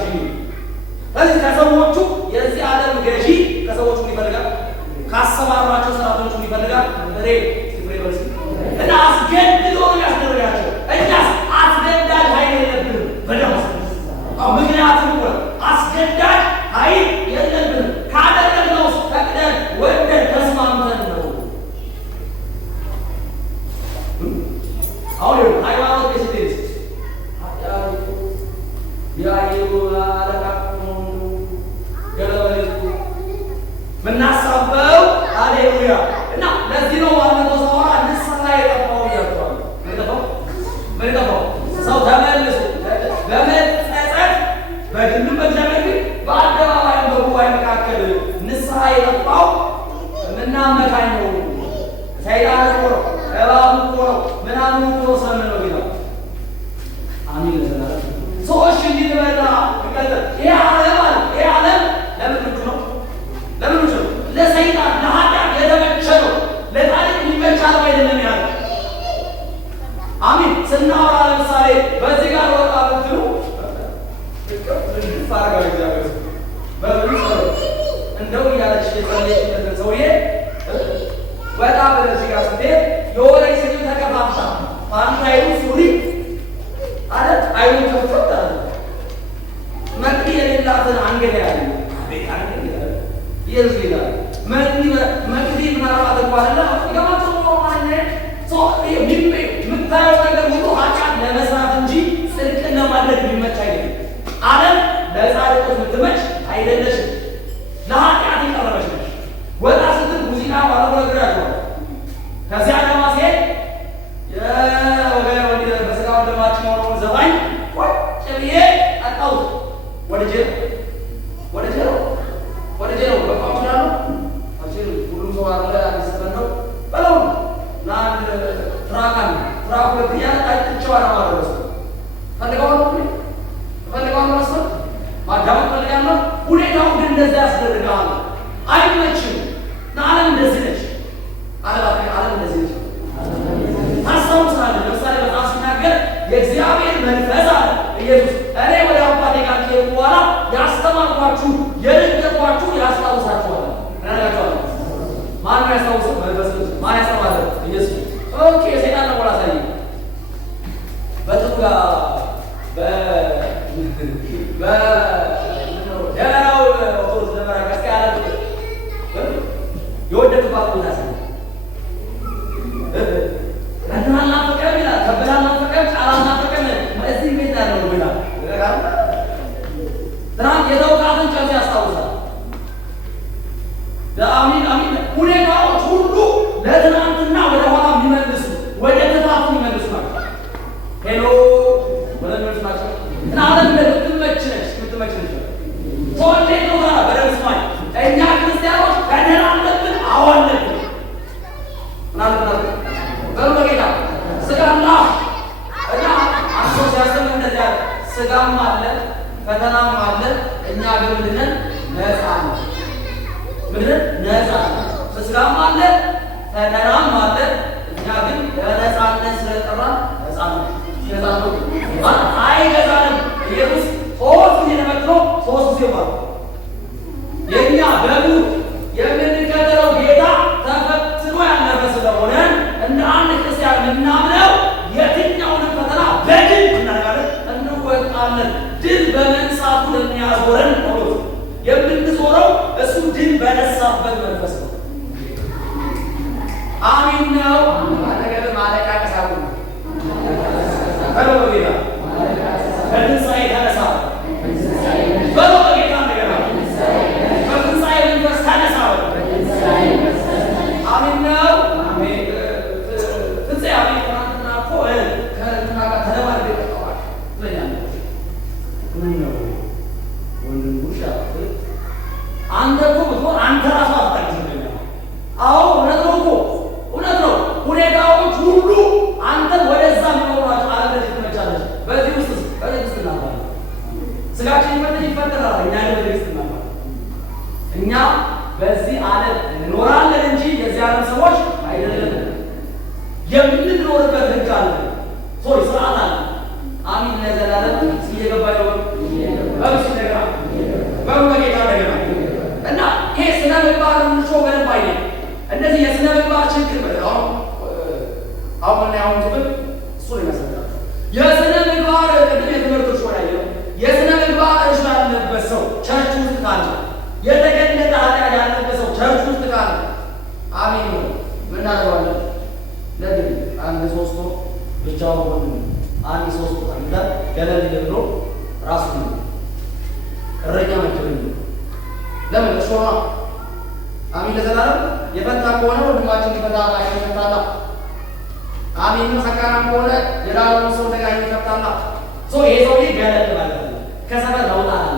ስለዚህ ከሰዎቹ የዚህ ዓለም ገዢ ከሰዎቹ ይፈልጋል። ካሰማሯቸው ሰራተኞቹ ይፈልጋል። ፍሬ በርስ እና አስገድዶ ያስደረጋቸው። እኛስ አስገዳጅ ኃይል የለብንም። በደምብ ምክንያቱም አስገዳጅ ኃይል የለብንም። ካደረግነው ፈቅደን ወደን ተስማምተን ነው። አሁን ሃይማኖት ከስቴት ያየው አለቃቁ ገለበለቱ ምናሳበው ሃሌሉያ። እና ለዚህ ነው ዋናው ሰውራ ንስሐ የጠፋው ያቷል። ምን ጠፋው? ሰው ተመልሶ በመጸጸት በግል በእግዚአብሔር በአደባባይ በጉባኤ መካከል ንስሐ የጠፋው ምናመካኝ ነው። ሰይጣን እኮ ነው፣ እባብ እኮ ነው፣ ምናምን እኮ ሰም ነው ይላል። አሜን ለዘላለም። ሰዎች እንዲበላ ይቀጥል። ይሄ ዓለም ለምን ነው? ለምን ነው? ለሰይጣን ለኃጢአት የተመቸ ነው። ለታሪክ የሚመቻ ነው አይደለም ያለው። አሜን። ስናወራ ለምሳሌ በዚህ ጋር ወጣ ብትሉ ፋርጋ እግዚአብሔር እንደው እያለች የጸለየችለትን ሰውዬ ወጣ በዚህ ጋር ስትሄድ የሆነ ሴት ተከፋፍታ ፓንታይሩ ሱሪ አለ አይኑ ከፍታ መቅዲ የሌላትን አንገት ያለ ይልዝ ይላል። መቅዲ ምናልባት እንኳን ላ ይገባቸው ማለት ሰው የምታየው ነገር ሁሉ ኃጢአት ለመስራት እንጂ ጽድቅን ለማድረግ የሚመች አይደለም። ዓለም ለጻድቆች የምትመች አይደለችም። ለኃጢአት የቀረበች ነች። ወጣ ስትል ሙዚቃ ባለወግራ ያለው ከዚያ ደግሞ ሲሄድ የወገን ወንድ በስጋ ወንድማችን ሆነውን ዘፋኝ ቁጭ ብዬ ጠጣሁት እንደዚያ ያስደርጋል። አይመችም። ዓለም እንደዚህ ነች። ዓለም እንደዚህ ነች። ታስታውሳለህ? ለምሳሌ በጣም ሲናገር የእግዚአብሔር መንፈስ አለ ኢየሱስ እኔ ወደ አባቴ ጋር ከሄድኩ በኋላ ያስተማርኳችሁ የነገርኳችሁ ያስታውሳችኋል። ረጋችኋል። ማን ነው ያስታውሰው? መንፈስ ቅዱስ። ማን ያስተማረ? ኢየሱስ። ኦኬ ሰይጣን ነው ወላሳይ በጥጋ ደመራው ኦቶስ ደመራ ከስከ ያለ የወደድባት ቦታ ሰ ረድናና ፈቀም ይላል። ከበዳና ፈቀም ጫላና ፈቀም እዚህ ቤት ያለው ብላ ትናንት የተውቃትን ጨርስ ያስታውሳል። አሚን አሚን። ሁኔታዎች ሁሉ ለትናንትና ወደ ኋላ የሚመልሱ ወደ ትፋቱ የሚመልሱ ናቸው። ሄሎ ወደ መልሱ ናቸው። እና ዓለም እንደምትመች ነች። ሰዎች ነው ጋር በደምስማኝ እኛ ክርስቲያኖች ፈተና አለብን። አዋለብን ምናልባት በሩ በጌታ ስጋና እና አንሶ ሲያስብ እንደዚያ ስጋም አለ ፈተናም አለ። እኛ ግን ምንድነን? ነፃ ነው። ምንድነን? ነፃ ነው። ስጋም አለ ፈተናም አለ። እኛ ግን ለነፃነት ስለጠራ ነፃ ነው። ነፃ ነው። አይገዛንም። ኢየሱስ ሶስት ጊዜ ተመትሮ ሶስት ጊዜ ባሉ የእኛ በሉ የምንከተለው ጌታ ተፈትኖ ያለፈ ስለሆነ እንደ አንድ ክርስቲያን የምናምነው የትኛውንም ፈተና በድል እናደርጋለን፣ እንወጣለን። ድል በመንሳቱ ለሚያዞረን ነው የምንዞረው። እሱ ድል በነሳበት መንፈስ ነው። አሚን ነው። አጠገብ ማለቃቀስ አቁም። በጌታ በትንሣኤ ተነሳ። በጌታ እንደገና በትንሣኤ መንፈስ ተነሳ። አሚን ነው። ትንሣኤ አሚን። ትናንትና እኮ ከእንትና ጋር ተለማድረግ ይጠቀማል ትለኛለች። ምን ነው ወንድም ጉሻ አንተ እኮ ብትሆን አንተ ራሱ አታግዝልኛ። አዎ እውነት ነው እኮ እውነት ነው። ሁኔታዎች ሁሉ አንተን ወደዛ የሚኖሯቸው ዓለም ለዚህ ትመቻለች። በዚህ ውስጥ እናባለን። ስጋችን ይፈተናል። እኛ በትዕግስት እናባለን። እኛ በዚህ ዓለም እንኖራለን እንጂ የዚህ ዓለም ሰዎች አይደለም። የምንኖርበት ሕግ አለ። ሶሪ ስርዓት አለ። አሚን ለዘላለም እየገባ ይሆን በብስ ነገራ በጌታ ነገራ እና ይሄ ስነ ምግባር ምንሾ በደንብ አይነ እነዚህ የስነ ምግባር ችግር አሁን ክፍል እሱ ነው ያሰጣል። የስነ ምግባር ቅድም የትምህርቶች ወዳየው የስነ ምግባር እርሻ ያለበት ሰው ቸርች ውስጥ ካለ የተገለጠ ኃጢአት ያለበት ሰው ቸርች ውስጥ ካለ አሚን ነው። ምን እናደርጋለን? ለግል አንድ ሶስት ወር ብቻውን ሆነ አንድ ሶስት ወር አንተ ገለል ብሎ ራሱ ነው እረኛ መጥቶኝ ለምን ለሾማ አሚን ለዘላለም የፈታ ከሆነ ወንድማችን ይፈታ አይፈታላ። አሚን ሰካራም ከሆነ የዳሩን ሰው ተጋኝ ይፈታላ። ይሄ ሰው ገለል ማለት ነው። ከሰፈር ለውጣ አለ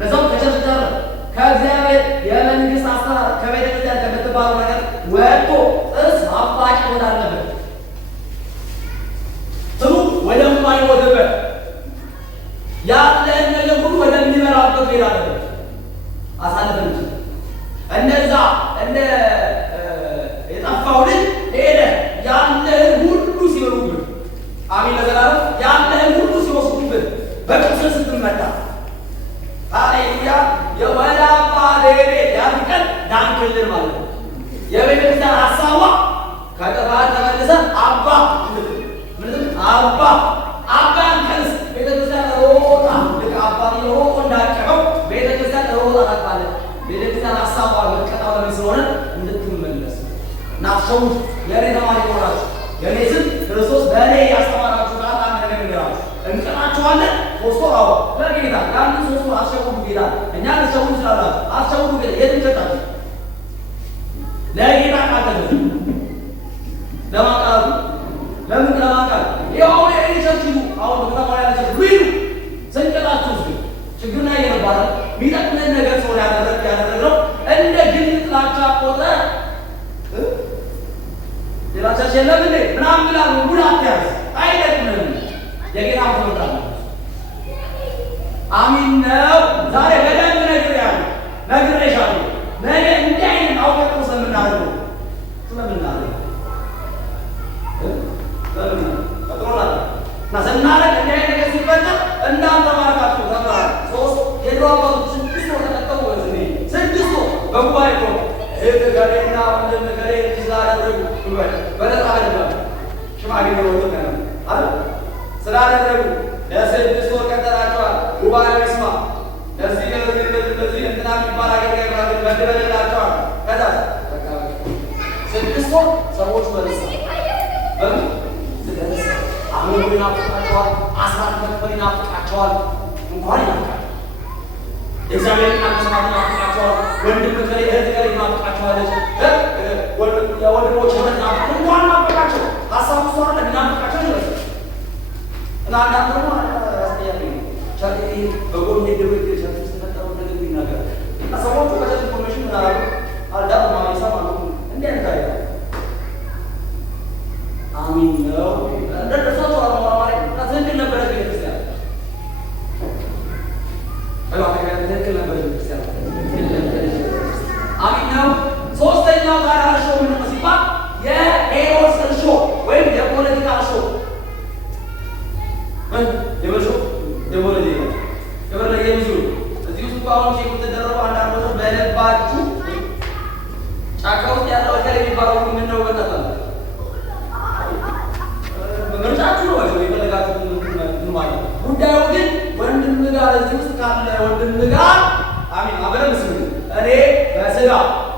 ለዛው ከቸርቻለ ከእግዚአብሔር የመንግስት አሰራር ከቤተ ክርስቲያን ከምትባለው ነገር ወጥቶ ጥርስ አፋጭ ወዳለበት ጥሩ ወደማይሞትበት ያለን ነገር ሁሉ ወደሚመራበት ሌላ ነገር አሳልፈን እነዛ እንደ የጠፋው ልጅ ሄደ ያለህን ሁሉ ሲበሉብን፣ አሚን ለዘላለም ያለህን ሁሉ ሲወስዱብን በቁስል ስትመታ ሃሌሉያ የወደ አባቴ ቤት ያን ቀን ዳንክልን ማለት ነው። የቤተ ክርስቲያን ሀሳቧ ከጥፋት ተመልሰን አባ አባን ከንስ ቤተ ክርስቲያን ሮጣ ልክ አባት ሮጦ እንዳቀበው ቤተ ክርስቲያን ሮጣ ታጥባለች። ቤተ ክርስቲያን ሀሳቧ መቀጣው ለምን ስለሆነ እንድትመለስ ናፍሰውት የኔ ተማሪ ሆናችሁ የኔ ስም ክርስቶስ በእኔ ያስተማራችሁ ቃል አንድ ነገር ይገራችሁ እንቀጣችኋለን። ሶስት ወር አዎ ለጌታ ያንን ሶስት ወር አስቸኩሉ ጌታ እኛ ልትቸኩሉ ስላላችሁ አስቸኩሉ ጌታ የት እንቀጣችሁ ለጌታ ቃል ተገዙ ለማቃሉ ለምን ለማቃሉ ይኸው እኔ ቸርችሉ አሁን በከተማ ያለ ቸርችሉ ይሉ ስንቀጣችሁ ስ ችግር ላይ የነበረ የሚጠቅመን ነገር ሰው ያደረግነው እንደ ግል ጥላቻ ቆጥረ ሌላ ቸርች የለም እንዴ ምናምን ብላ ጉድ አትያዝ አይጠቅምም። የጌታ ትምህርት አለ። አሚን ነው። ዛሬ በደንብ ነገር ያለ ነግሬሻለሁ። ነገ እንዲህ አይነት አውቀው ስለምናደርገው ቀጥሮናል እና ስናደርግ እንዲህ አይነት ነገር ሲፈጠር እንዳንተማርካችሁ ተምራል። ሶስት የድሮ አባቶች 6 ወር ተጠቀሙ። በዚህ 6 ወር በጉባኤ ነው ገሌና ወንድም ገሌ ስላደረጉ በነፃ አይደለም ሽማግሌ ወጡ አለ ስላደረጉ ለ6 ወር ቀጠራቸዋል። ጉባኤው ይስማ። ለዚህ ለዚህ እንትና የሚባል አገልጋይ ማለት መደበላቸዋል። ከዛ 6 ወር ሰዎች መልስ አሁን ይናፍቃቸዋል። አስራት መክፈል ይናፍቃቸዋል። እንኳን ይናፍቃል እግዚአብሔር መስማት ይናፍቃቸዋል። ወንድም ከሌ እህት ከሌ ይናፍቃቸዋለች። ወንድሞች እንኳን ናፍቃቸው ሀሳቡ እሱ አለ ይናፍቃቸው ይበል እና አንዳንድ ደግሞ አስጠያቂ ነው። ቻሌ በጎን የድርግ ቻሌ ተፈጠረው ነገር ይናገር እና ሰዎቹ በዚህ ኢንፎርሜሽን ምናረጉ አልዳር ማይሳ ማለት እንዴት እንታይ አሚን ነው እንደተሰጠው አማራማሪ ትክክል ነበረ ቤተክርስቲያን ትክክል ነበረ ቤተክርስቲያን አሚን ነው። ሶስተኛው ጋር አርሾ ምን ሲባል የሄሮድስ እርሾ ወይም የፖለቲካ እርሾ የፖለቲካ ክብር ለኢየሱስ። እዚህ ውስጥ አሁን ቼክ ተደረገው አንዳንድ ሰዎች በልባችሁ ጫካ ውስጥ ያለው ነገር የሚባለው ምን ነው በተባለ ምርጫችሁ ነው ወይ የፈለጋችሁት ምን ማለት ጉዳዩ ግን ወንድም ጋር እዚህ ውስጥ ካለ ወንድም ጋር አሚን አብረን ስም እኔ በስጋ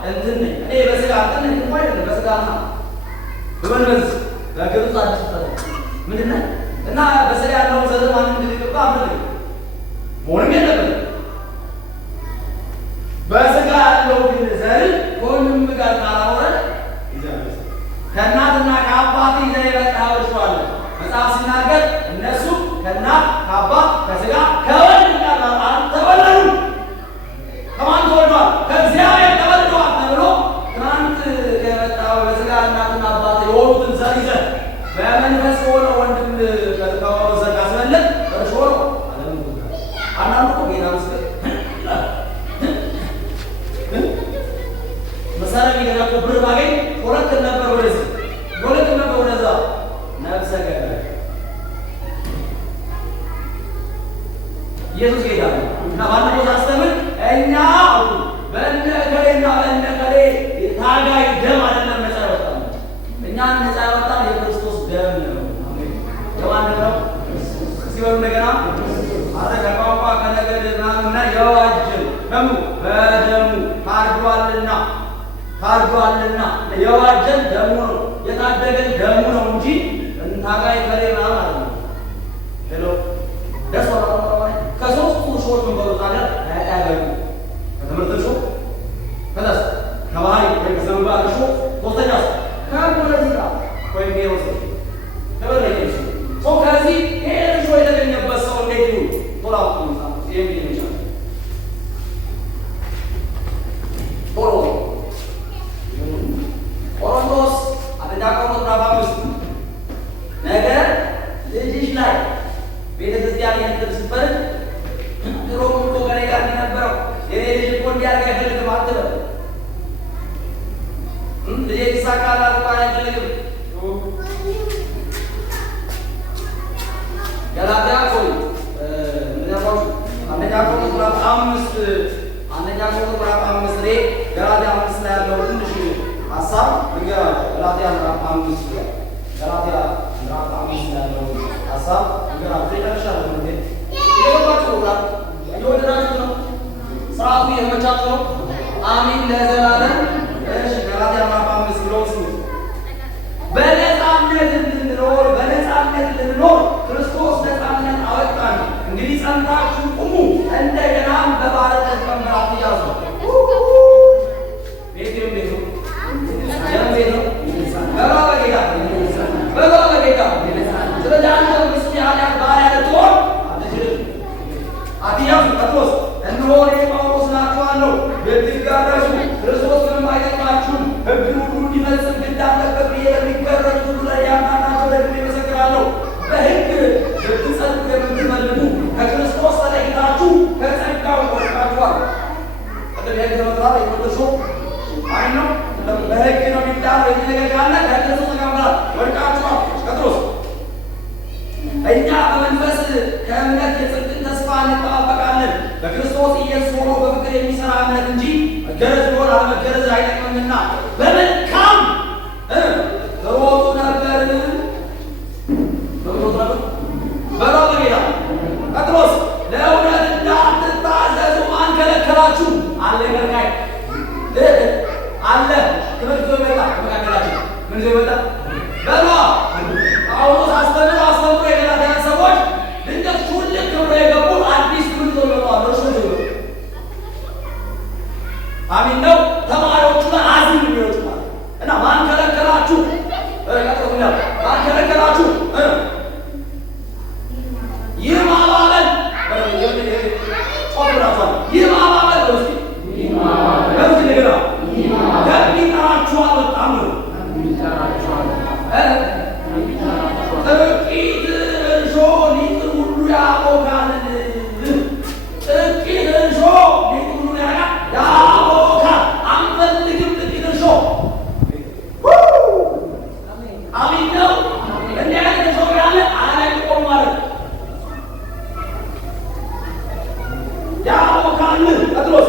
እንትን ነኝ እኔ በስጋ እንትን ነኝ ወይ በስጋና በመንፈስ በግብጽ አጥተው ምንድነው እና በስጋ ያለው ዘር ማን እንደሚገባ አምልክ ሞንም የለበት በስጋ ያለው ግን ዘር ወንድም ጋር ካላወረ ይዘምስ ከእናትና ከአባት ይዘህ የመጣኸው እርሾ አለ። መጽሐፍ ሲናገር እነሱ ከእናት ከአባት ከስጋ ከወንድ ጋር ተወለዱ። ከማን ተወልደዋል? ከእግዚአብሔር ተወልደዋል ተብሎ ትናንት ከመጣው በስጋ እናትና አባት የሆኑትን ዘር ይዘህ በመንፈስ ከሆነ ወንድም ከሆነ ዘር ካስመለጥ እርሾ ነው። አንዳንዱ እኮ ጌታ ምስክር መሳሪያ ሊገዛቁ ብር ባገኝ ሁለት ነበር ወደዚህ ሁለት ነበር ወደዛ ነፍሰ ገዳይ ኢየሱስ ጌታ ነው እና ባለፈው ሳስተምር እኛ በእነከሌና በእነከሌ ታጋይ ደም አይደለም ነፃ ያወጣን እኛ ነፃ ያወጣን የክርስቶስ ደም ነው። የማን ነው? ሲወሩ እንደገና አረጋቋቋ ከነገድና የዋጅን ደሙ በደሙ ታርዷልና የዋጀን ደሙ ነው የታደገን ደሙ ነው እንጂ ታጋይ ከሌ ምናምን ማለት ነው። ሄሎ ደስ ወራው ከሶስቱ ሾርት መንበሩ ታዲያ አያያገሩ ከትምህርት ሾ ከዛስ ከባህሪ ወይ ከዘንባር ሾ ሶስተኛው ከፖለቲካ ወይም ሄሮስ ተበለየሽ ሶ ከዚህ ይሄ ሾ የተገኘበት ሰው እንዴት ይሁን ቶላው ነው ይሄ ይቻላል ቶሎ ቆሮንቶስ አንደኛ ቆሮንቶስ ምዕራፍ 5 ነገር ልጅሽ ላይ ቤተክርስቲያን የነበር ሲፈርድ ድሮ እኮ ከኔ ጋር የነበረው የኔ ልጅ እኮ እንዲያርግ አይፈልግም አትበል። ልጄ ይሳካል አልኩ አይፈልግም። ገላትያ ቆይ አንደኛ ቆሮንቶስ ምዕራፍ 5 ላይ ገላትያ 5 ላይ ያለው ትንሽ ሀሳብ ንገራቸው። ገላትያ ምዕራፍ 5 ላይ ገላትያ ምዕራፍ 5 ላይ ያለው ሀሳብ ንገራቸው። ይደርሻል እንዴ ይወጣችሁ ነው ይወደዳችሁ ነው ስራቱ የመቻችሁ ነው። አሚን ለዘላለም። እሺ ገላትያ ምዕራፍ 5 ብለው ስሙ በነፃነት እንድንኖር ክርስቶስ ነፃነት አወጣን። እንግዲህ ጸንታችሁ ቁሙ፣ እንደገናም በባርነት ቀንበር አትያዙ። በጌታ ስለዚህ አንተ ምስኪን የኃጢአት ባሪያ ልትሆን አትችልም። አትያዙ። ጴጥሮስ እነሆ እኔ ጳውሎስ እላችኋለሁ ብትጋረሱ ክርስቶስ ምንም ተሰብራችኋል፣ ወድቃችኋል። ቀጥሎስ እኛ በመንፈስ ከእምነት የጽድቅን ተስፋ እንጠባበቃለን። በክርስቶስ ኢየሱስ ሆኖ በፍቅር የሚሰራ እምነት እንጂ መገረዝ ቢሆን አለመገረዝ አይጠቅምምና በመልካም ሮጡ ነበር በሎ በጌታ። ቀጥሎስ ለእውነት እንዳትታዘዙ ማን ከለከላችሁ? አለ ገርጋይ አለ ትምህርት ይዞ ይመጣ መካከላችሁ ምን ይዞ ይመጣ በሎ ጳውሎስ አስተምሮ የገላትያ ሰዎች ድንገት ሹልክ ብሎ የገቡ አዲስ ትምህርት ይዞ ይመጣሉ። እርሱ አሚን ነው። ተማሪዎቹ ላይ አዚም የሚወጡ ማለት እና ማን ከለከላችሁ? ቀጥሎኛል። ማን ከለከላችሁ? ይህ ማባበል ጮብራቷል። ይህ ማባበል ነው። እስኪ በዚህ ነገር ከሚጠራችሁ አልወጣም ነው። ጥቂት እርሾ ሊጥን ሁሉ ያቦካል። ጥቂት እርሾ ሊጥን ሁሉ ያቦካል። አንፈልግም ጥቂት እርሾ። አሚን ነው። እንዲህ አይነት እርሾ ያለ አለቆም ማለት ያቦካል። ቀጥሎስ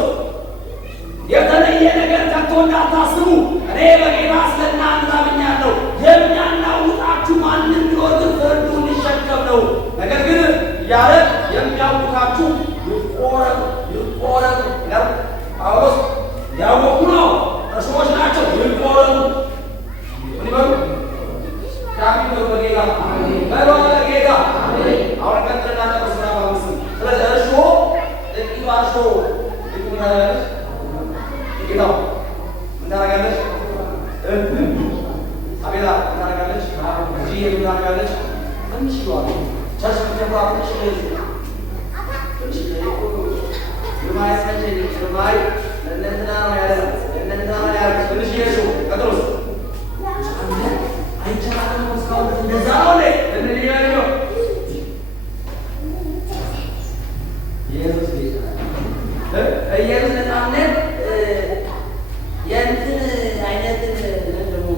የተለየ ነገር ከቶ እንዳታስቡ እኔ በጌታ ስለእናንተ ታምኛለሁ። የሚያናውጣችሁ ማንም ቢኖር ግን ፍርዱን ሊሸከም ነው። ነገር ግን እያለ የሚያውቃችሁ ይቆረጡ ይላል ጳውሎስ። ያወቁ ነው እርሾዎች ናቸው። ይቆረጡ ምን ይበሉ? ዳግም በጌታ በሎ በጌታ አሁን ቀጥልና ተቀስራ ባንስ ስለዚህ እርሾ ጥቂቷ እርሾ ይቁናለች ጌታው እንዳረጋለች አቤላ እንዳረጋለች እንጂ እንዳረጋለች ትንሽ ይዋል ቸርች ከተባ ትንሽ የማያስፈልግ የማይ ለእነንትና ነው ያለ ለእነንትና ነው ያለ ትንሽ ይሹ ቀጥሎስ አይቻልም እስካሁን እንደዛ ነው ላይ እንልያዩ ኢየሱስ ጌታ ኢየሱስ ነፃነት የእንትን አይነትን ደግሞ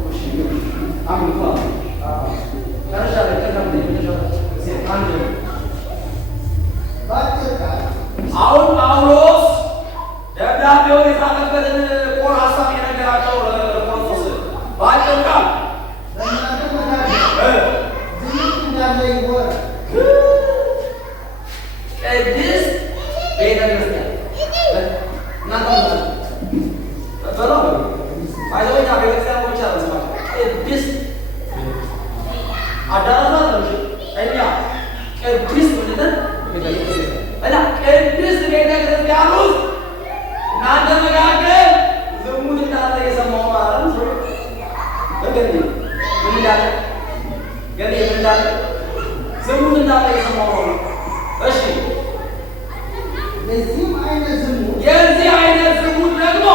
አምልኳ ከረሻለ ከዛም አንድ አሁን ጳውሎስ ደብዳቤውን የጻፈበትን ቆር ሀሳብ የነገራቸው ለቆሮንቶስ በአጭር ቃል ቅድስት ቤተ ክርስቲያን እናንተ በለው አይዞኛ ቤተክርስቲያን ብቻ ነው። ቅድስት አዳራሽ ነው። እኛ ቅድስት ምንድን እና ቅድስት ቤተክርስቲያን ውስጥ እናንተ መካከል ዝሙት እንዳለ የሰማው ማለት ነው። በገኒ ምን እንዳለ ገኒ ምን እንዳለ ዝሙት እንዳለ የሰማው ነው። እሺ የዚህ አይነት ዝሙት ደግሞ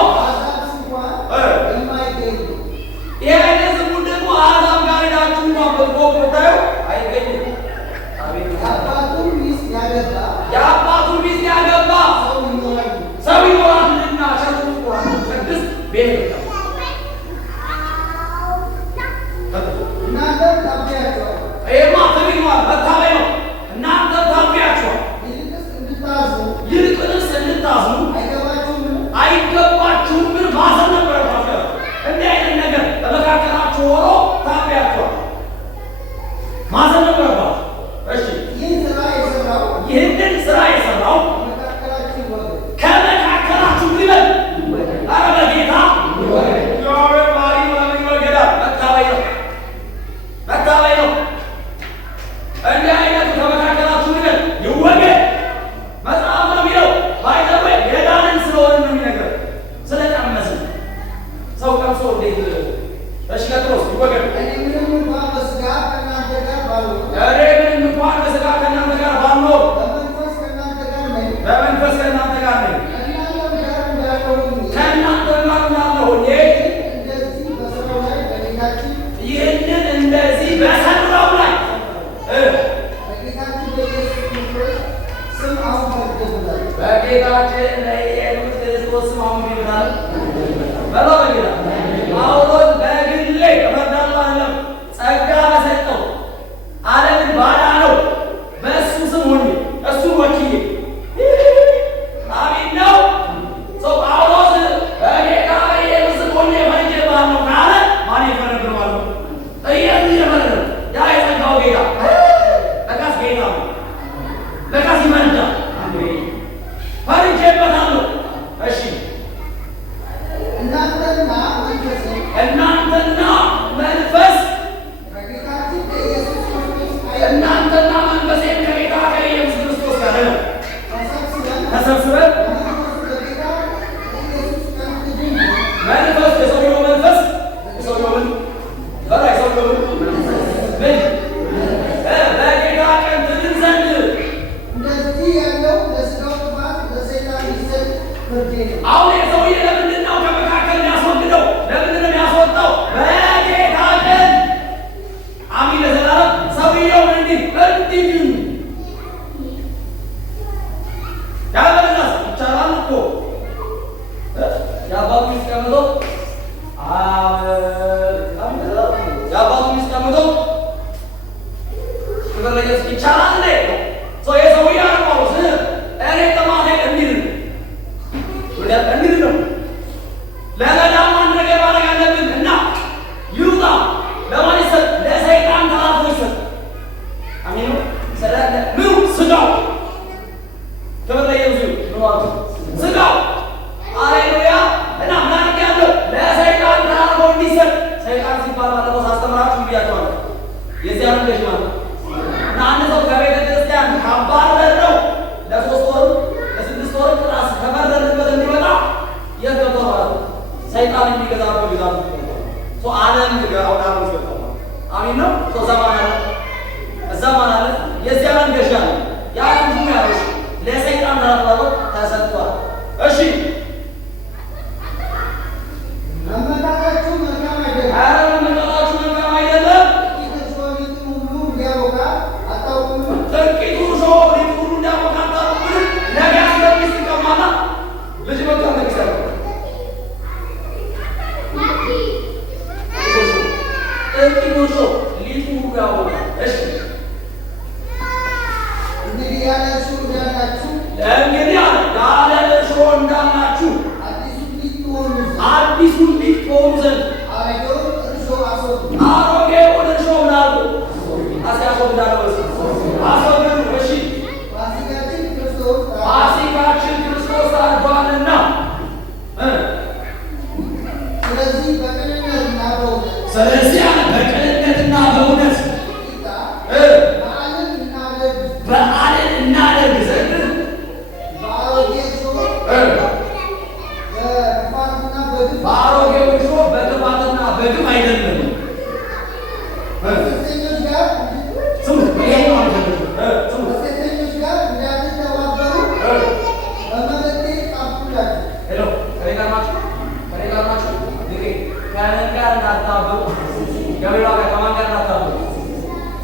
ይህ አይነት ዝሙት ደግሞ አሕዛብ ጋር ሄዳችሁ እንኳን በጎ ብታዩ አይገኝም። የአባቱን ሚስት ያገባ ሰው ይኖራልና ቸርች ውስጥ ቅድስት ቤት ይሄማ ተብሏል። መታበይ ነው። እናንተ ታብያችኋል። ይልቅንስ እንድታዝኑ አይገባችሁም። ግን ማዘን ነበረባችሁ። እንዲህ አይነት ነገር በመካከላችሁ ሆኖ ታብያችኋል። ማዘን ነበረባችሁ። እሺ ይህንን ስራ የሰራው ከመካከላችሁ ይበል። ኧረ በጌታ መታበይ ነው። እንዲህ አይነቱ ከመካከላችሁ ይበል ይወገድ። መጽሐፍ ነው የሚለው ባይዘዌ የዳንን ስለሆነ ነው የሚነግረን። ስለቀመስን ሰው ቀምሶ እንዴት እሺ ቀጥሎስ ይወገድ። እኔ ምንም እንኳን በስጋ ከእናንተ ጋር ባልኖር በመንፈስ ከእናንተ ጋር ነኝ። ከእናንተ ጋር እንዳለሁ ይህንን እንደዚህ በሰራው ላይ በጌታችን በኢየሱስ ክርስቶስ ስም አሁን ይብላል በለው በጌታ ጳውሎስ በግሌ እመርዳለሁ አይደለም ተቀምጠው ተበለየስ ይቻላል እንዴ ሰው የሰው ያረጋው እኔ ተማቴ እንዲል ነው ለገዳም አንድ ነገር ማድረግ አለብን እና ይሩጣ ለማን ይሰጥ ለሰይጣን ተላልፎ ይሰጥ አሜን ሰላም ነው ስጋው ተበለየው ነው ስጋው ሃሌሉያ እና ማን ያለው ለሰይጣን ተላልፎ እንዲሰጥ ሰይጣን ሲባል ባለፈው ሳስተምራችሁ ብያችኋለሁ የዚያን ገዥ ማለት እና አንድ ሰው ከቤተ ክርስቲያን ካባረረው ለ3 ወር ለ6 ወር ጥራስ ከመረረበት እንዲወጣ የገባው ማለት ሰይጣን የሚገዛው ግዛት ነው ዓለም ይገራው ነው ይገዛው አሜን ነው ዘማን አለ የዚያን ገዥ ነው ያ ሁሉ ያለው ለሰይጣን ተላልፎ ተሰጥቷል እሺ አመጣጣችሁ መልካም አይደለም አመጣጣችሁ መልካም አይደለም አዲሱን ሊጥ ሆኑ ዘንድ አሮጌውን እርሾ ምናሉ አስያስወግዳለሁ አስወግዱ እሺ ፋሲካችን ክርስቶስ አርዷልና ስለዚህ በቅንነትና በእውነት በዓልን እናደርግ ዘንድ በአሮጌው እርሾ በክፋትና በግፍ አይደለም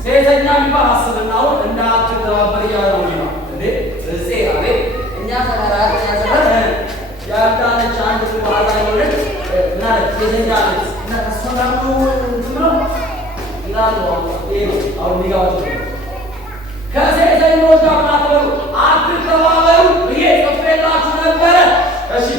ሴተኛ የሚባል አስብና አሁን እንዳትተባበር እያለ ነው እንዴ እዚህ አቤት እኛ ተራራቅ ያዘረ ያዳነች አንድ ተባዛ ይሆነች ማለት ሴተኛ ነች እና ተሰራሙ እንትምሮ ይላሉ አሁን ሊጋዎች ከሴተኞች ጋር ተባበሩ አትተባበሩ ብዬ ጽፌላችሁ ነበረ እሺ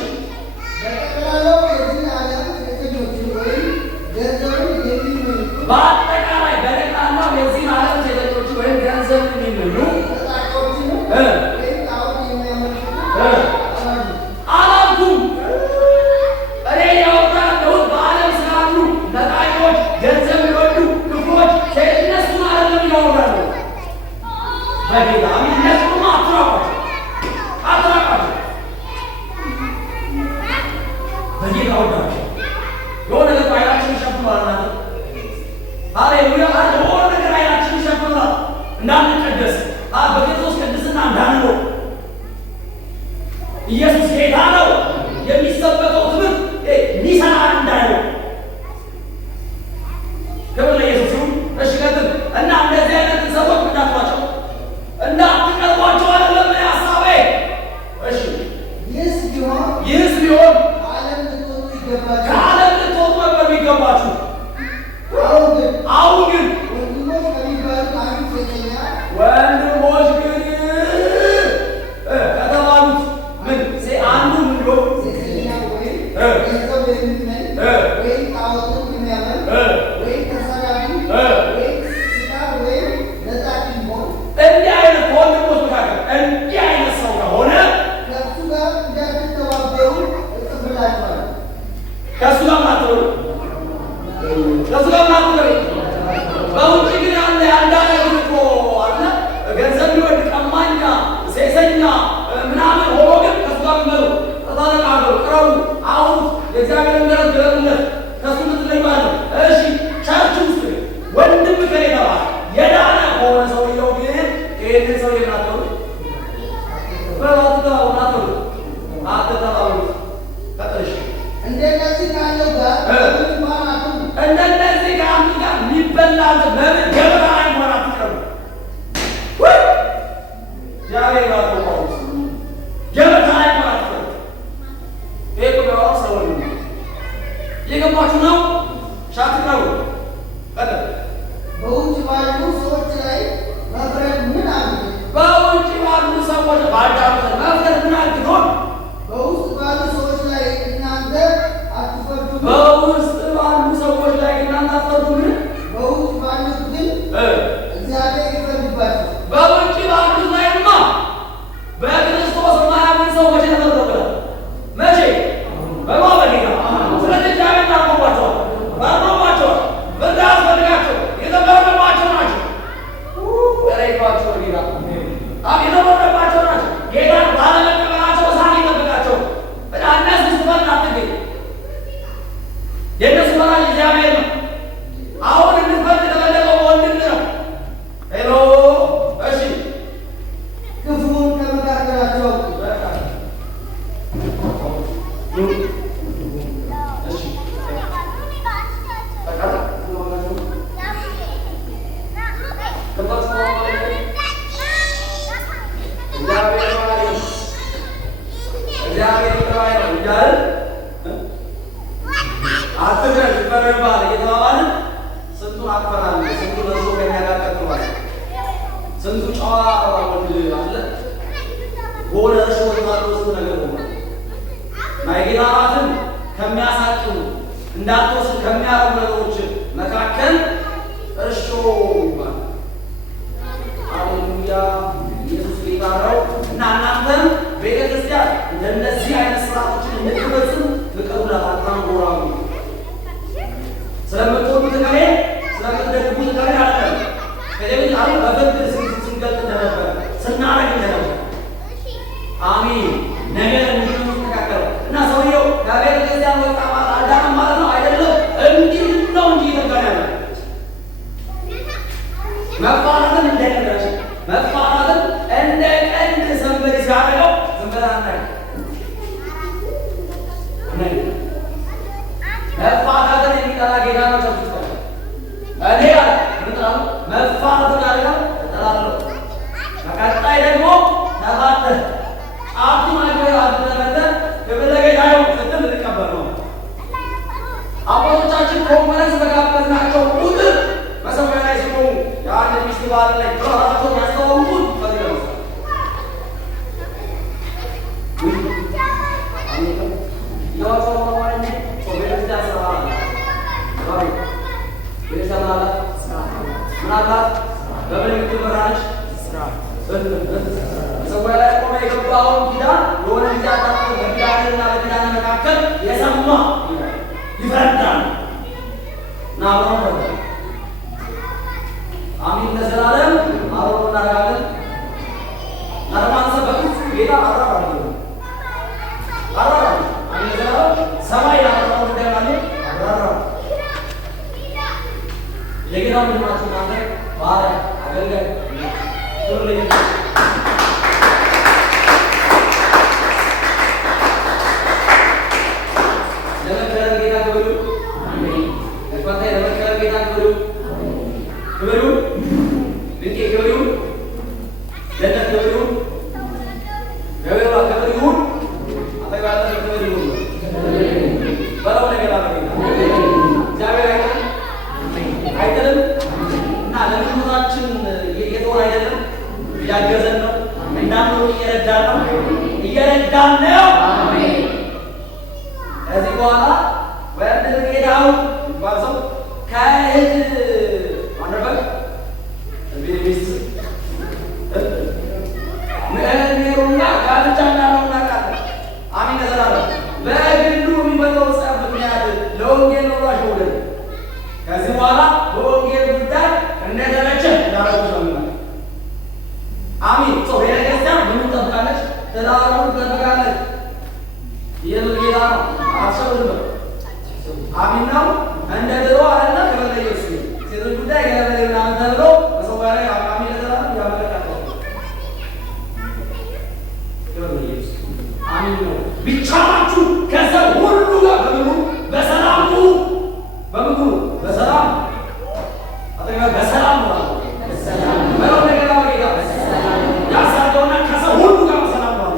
በአጠቃላይ በጠቅላላው የዚህ ዓለም ሴተኞች ወይም ገንዘብ የሚመኙ አላልኩም እኔ ያወራለሁት በዓለም ስላሉ ነጣቂዎች ገንዘብ የሚወዱ ክፉዎች እነሱን አይደለም እያወራለሁ በጌታ እነሱማ አትራቋቸው በጌታ ወዳቸው የሆነ ነገር አይናችን ይሸፍኗል እናንተ ሃሌሉያ የሆነ ነገር አይናችን ይሸፍኗል እንዳንቀደስ በክርስቶስ ቅድስና እንዳንኖር ኢየሱስ ጌታ ነው የሚሰበከው ትምህርት ሚሰራ እንዳይሆን ክብር ለኢየሱስ ይሁን እሺ ቀጥል እና እንደዚህ አይነት ሰዎች እንዳትሏቸው እንዳትቀርቧቸው አይደለም ሀሳቤ እሺ ይህስ ቢሆን ከዓለም ልትወጡ ነበር የሚገባችሁ አሁን ግን ወንድሞች ግን ከተባሉት ምን አንዱ ምን ብሎ እንዲህ አይነት ከወንድሞች መካከል እንዲህ አይነት ሰው ከሆነ ከእሱ ጋር ማትበሉ በውጭ ግን ያለ አንዳንድ እኮ አለ ገንዘብ ሊወድ ቀማኛ ሴሰኛ ምናምን ሆኖ ግን ከእሱ ጋር መሩ ተነጋገሩ ቅረቡ አሁን የእግዚአብሔር ምሕረት ገለጡለት ከእሱ ምትለይባለ እሺ ቸርች ውስጥ ወንድም ከሌ ተባለ የዳነ ከሆነ ሰውየው ግን ይህንን ሰው የምናተሩ አትተባበሩ ቀጥልሽ እንደነዚህ ካለው ጋር እንደነዚህ ከአንዱ ጋር የሚበላል ለምን ገበታ ላይ እንኳን አትቀሩ እግዚአብሔር ባለው ገበታ ላይ እንኳን አትቀሩ ይሄ ቁጥራው ሰው ነው የገባችሁ ነው ሻትቀሩ በውጭ ባሉ ሰዎች ላይ መፍረድ ምን አግድ? በውጭ ባሉ ሰዎች ባዳመጥ መፍረድ ምን አግዶን? በውስጥ ባሉ ሰዎች ላይ እናንተ አትፈርዱም? በውስጥ ባሉ ሰዎች ላይ እናንተ አትፈርዱም? በውጭ ባሉት ግን እግዚአብሔር ይፈርድባቸው። በውጭ ባሉት ላይማ በክርስቶስ ማያምን ሰዎች ተፈርዶበታል። መቼ? በማበዴታ ስለዚህ እግዚአብሔር ታርቆባቸዋል፣ ባርቆባቸዋል። በዛ ያስፈልጋቸው የተፈረደባቸው ናቸው። ያላይቷቸው ጌታ የተፈረደባቸው ናቸው። ጌታን ባለመቀበላቸው እሳት ይጠብቃቸው። እነሱ ስትፈርድ አትገኝ። የእነሱ ፈራጅ እግዚአብሔር ነው። አሁን እንድትፈርድ የተፈለገው ወንድም ነው። ሄሎ እሺ፣ ክፉውን ከመካከላቸው አትግረን ይፈረድብሃል እየተባባልን ስንቱን አክበራለን። ስንቱ ለሰው ከኛ ጋር ቀጥሏል። ስንቱ ጨዋ ወንድ አለ በሆነ እርሾ ባለው ውስጥ ነገር ሆኗል። ማይጌታ ራትን ከሚያሳቅሙ እንዳትወስድ ከሚያረጉ ነገሮች መካከል እርሾ ይባላል። ሃሌሉያ! ኢየሱስ ጌታ ነው እና እናንተም ቤተ ክርስቲያን እንደነዚህ አይነት ስርዓቶችን እንድትፈጽሙ ፍቀዱላት። አንጎራጉ ስለምትወዱት ከኔ ስለምትደግፉት ከኔ አለ ከሌሎች አሉ በፍርድ ስንገልጥ እንደነበረ ስናረግ እንደነበረ አሜን። ነገር እንዲስተካከል እና ሰውየው ከቤተ ክርስቲያን ወጣ ማለት አልዳነም ማለት ነው አይደለም። እንዲህ ነው እንጂ ይተጋናል። መፋራትን እንደቀለች መፋራትን እንደ ቀንድ ሰንበዲ ሲያደርገው ዝም ብለን አናይ። መፋራትን የሚጠላ ጌታ ነው። ቸርች እኔ ያለ ምንጥራሉ መፋራትን ያደርጋ እጠላለሁ። በቀጣይ ደግሞ ተፋተህ አብዱ ማይሆን አብዱለመተ የበለገ ያው ፍትም ልቀበል ነው። አባቶቻችን ኮንፈረንስ በጋበዝናቸው ቁጥር መሰዊያ ላይ ሲቆሙ የአንድ ሚስት ባል ላይ ራሳቸውን ያስተዋውቁን ፈልገው ምናልባት በምን የምትመራች መሰዊያ ላይ ቆመ የገባውን ኪዳን የሆነ ጊዜ አጣጥቶ በኪዳንና በኪዳን መካከል የሰማ ይፈርዳል እና አብረው አሚን ለዘላለም አብረው እናደርጋለን። ለማንሰብ በፍጹም ጌታ አራራለ አሚን ለዘላለም ሰማይ ላመጣው እንደማለ አራራ የጌታ ምንማችሁ ማለት ባሪያ አገልጋይ ሁሉ እያገዘን ነው። እንዳንኖር እየረዳን ነው። አሜን። ከዚህ በኋላ ወንድ ሄዳው ይባል ሰው ከእህት ማንበብ ሚስት ምእኔሩና ጋብቻ እንዳለው እናውቃለን። አሜን ተዘላለም በግሉ የሚመጣው ጸብ ምክንያት ለወንጌል ነው አሸውደን ከዚህ በኋላ በወንጌል ጉዳይ እንደተመቸ እንዳረጉ ሰምናል። አሜን። ሰው ቤተክርስቲያን ምን ትጠብቃለች? ትዳሩን ትጠብቃለች። የጌታ ነው አሰብልበ አሜን ነው። እንደ ድሮ አይደለ ከበለየሱ ሴቶች ጉዳይ ገለበለ ምናምን ተብሎ በሰው ጋር አሜን ለዘላለም ያመለካከው ከበለየሱ አሜን ነው። ቢቻላችሁ ከሰው ሁሉ ጋር በሰላም በምግቡ በሰላም አጠገባ በሰላም ነው በሰላም ነው ነገር አወጣ በሰላም ያሳደውና ከሰው ሁሉ ጋር በሰላም ነው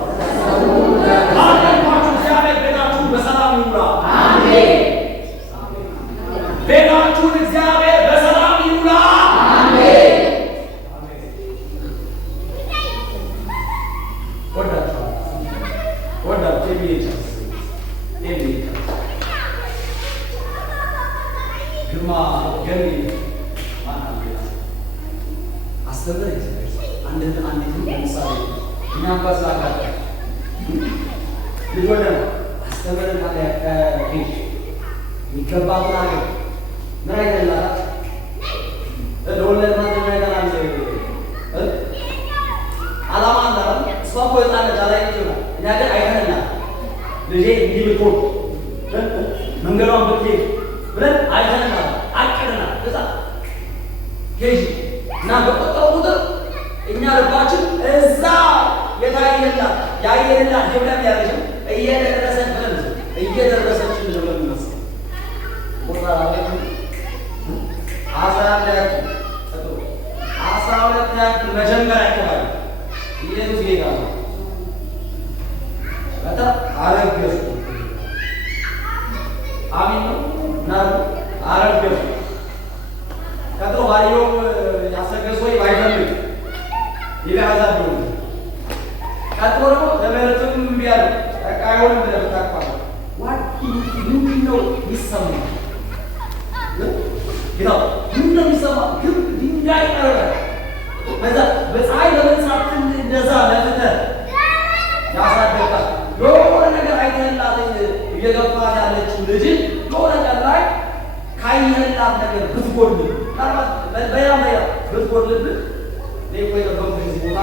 አለባችሁ። እግዚአብሔር ቤታችሁን በሰላም ይሙላ። አሜን። ቤታችሁን እግዚአብሔር በሰላም ይሙላ። አስተምር አንድ ለምሳሌ እኛም ባስላካ ልጅ ወደ አስተምር ከሄድ የሚገባውን አገር ምን አይተላል ለወለድ ማለት ምን አይተላል አላማ እንዳለ እሷ እኮ የጣለች ላይ ይችላል እኛ ግን አይተንላል ልጄ እንዲህ ብትሆን መንገዷን ብትሄድ ብለን አይተንላል አቅደናል እዛ ኬጂ እና በቆጠሩ ቁጥር እኛ ልባችን እዛ የታየላት ያየንላት ሄብለም ያለችም እየደረሰች ብለን እየደረሰችን ብለን የሚመስል ቦታ ላለ 12 ያክል መጀመሪያ አካባቢ ኢየሱስ ጌታ ነው። በጣም አረገዝኩ። አሜን ነው እና አረገዝኩ። ቀጥሎ ባሪው ያሰገዝ ወይ ባይፈልግ ይላዛብ ነው። ቀጥሎ ደግሞ ለመረጥም ቢያል ተቃዩን እንደተጣጣው ዋት ነው ይሰማል ይላል ምንድነው የሚሰማው? ግን ድንጋይ ቀረበ በዛ በፀሐይ ለመንሳት እንደዛ ለፍተ ያሳደጋ የሆነ ነገር አይተህላት እየገፋት ያለችው ልጅ የሆነ ቀን ላይ ካየህላት ነገር ብትጎድል በያ ብትጎድልብህ ሌኮ የጠበቁ ጊዜ ቦታ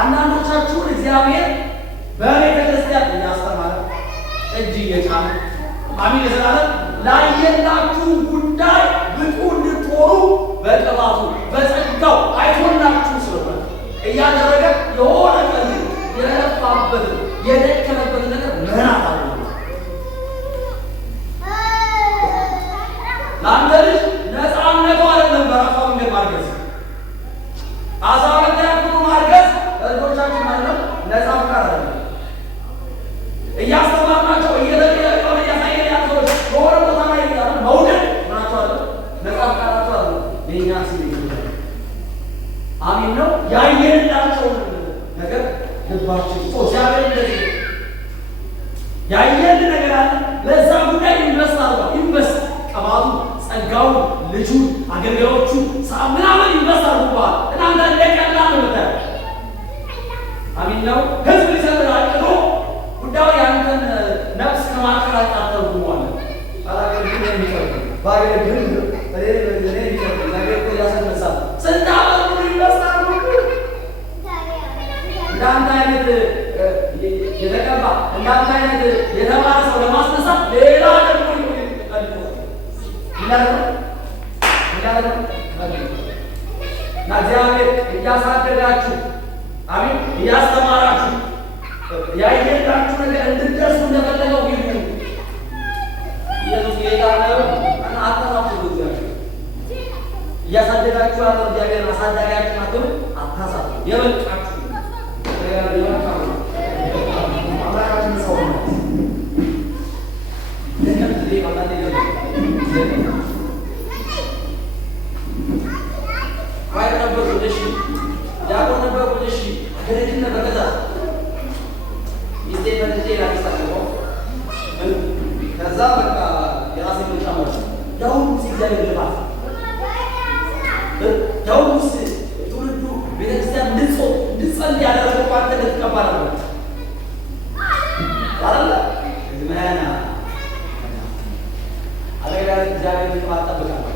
አንዳንዶቻችሁን እግዚአብሔር በቤተ ክርስቲያን እያስተማረ እጅ እየጫነ አሚን የዘላለም ላየላችሁ ጉዳይ ብቁ እንድትሆኑ በቅባቱ በጸጋው አይቶላችሁ ስለሆነ እያደረገ የሆነ ቀን የለፋበት የደከመበት ነገር መናት አለ። ለአንተ ልጅ ነፃነቱ አይደለም በራሷ መንገድ ማርገዝ 12 ያክሉ ማርገዝ ለልጆቻችን ማለት ነፃ ፍቃድ አይደለም። እያስተማርናቸው እየተቀየቀው እያሳየን ያለው በሆነ ቦታ ላይ ያሉ መውደድ ናቸው አለ ነፃ ፍቃዳቸው አለ ለኛ ሲል አሜን ነው ያየንላቸው ነገር ልባችን እግዚአብሔር እንደዚህ ያየን ነገር አለ ለዛ ጉዳይ ይመስላል ይመስ ቀባቱ ጸጋው ልጁ አገልጋዮቹ ምናምን ይመስላል ባል እናንተ እንደቀላል ነው ማለት አሜን ነው ህዝብ ሊሰጥራ አቅዶ ጉዳዩ ያንተን ነፍስ ከማቀራጣ ተርጉሟል አላገር ግን የሚቀርብ ባገር ግን ለኔ የሚቀርብ ነገር እኮ ያሰነሳል ስንታበሩ ይመስላል እንዳንተ አይነት የተቀባ እንዳንተ አይነት የተማረ ሰው ለማስነሳት ሌላ ደግሞ ይላል እና እግዚአብሔር እያሳደጋችሁ አሜን እያስተማራችሁ ያየላችሁ ነገር እንድትደርሱ እንደፈለገው ይሁን። ኢየሱስ ጌታ ነው እና አታሳፍሩ። እግዚአብሔር እያሳደጋችሁ ያለው እግዚአብሔር አሳዳጊያችሁ ናችሁ። አታሳፍሩ። የበቃችሁ አምላካችን ሰው ነው። ዋይ ነበር ወደሽ ያቆ ነበር ወደሽ አገረችን ነበር ከዛ ይስቴ በደቴ ላስተካክለው ከዛ በቃ የራሴ ምርጫ ማለት ያው እግዚአብሔር ልባት ያው ትውልዱ ቤተክርስቲያን እንድትጸልይ ያደረገው አንተ ልትቀባለህ አይደል? ማና አለጋ እግዚአብሔር ልባት ጠብቃለህ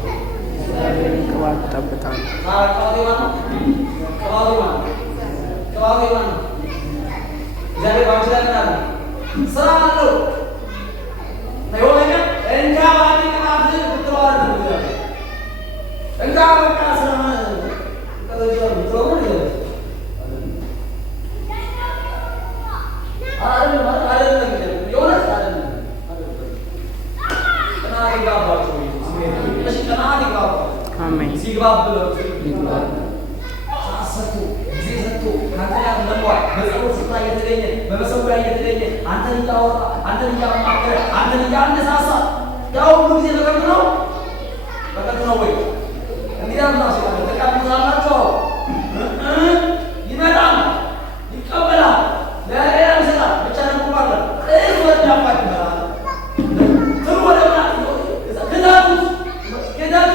ቅባት ጠብቃለህ ቅባቱ እግዚአብሔር ባንቺ ላይ ምን አለ? ስራ አለው ነው ነገር እንካ ባንቺ ቅባት ብትዋል ነው እግዚአብሔር እንካ በቃ ስራ ከዚህ ብትዋል ነው አይደለም የሆነ አይደለም ከናሪ ጋባቸው እሺ ከናሪ ጋባቸው አሜን ሲግባብለው ሳሰቱ ጊዜ ሰጥቶ ካንተ ጋር ለመዋል በጸሎት ስፍራ እየተገኘ በመሰዊያ እየተገኘ አንተን እያወራ አንተን እያማከረ አንተን እያነሳሳ ያው ሁሉ ጊዜ በከንቱ ነው ወይ? እንግዲህ አምላክ ሲባል ተቀብላላችሁ ይመጣል ይቀበላል ለሌላ ይሰጣል ብቻ ነው ማለት እሱ ወዳፋት ይመጣል ጥሩ ወደና ከዳቱ ከዳቱ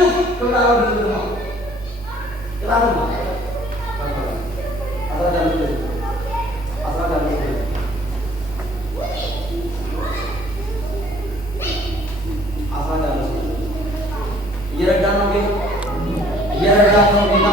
ነው ጌታ፣ እየረዳን ነው ጌታ።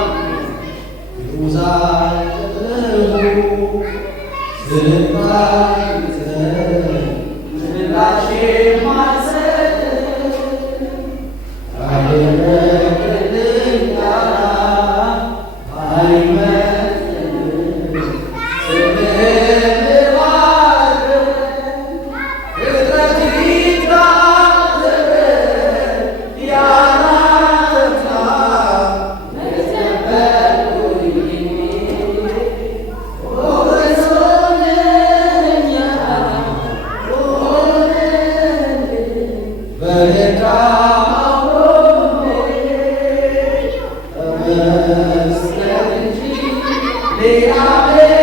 They are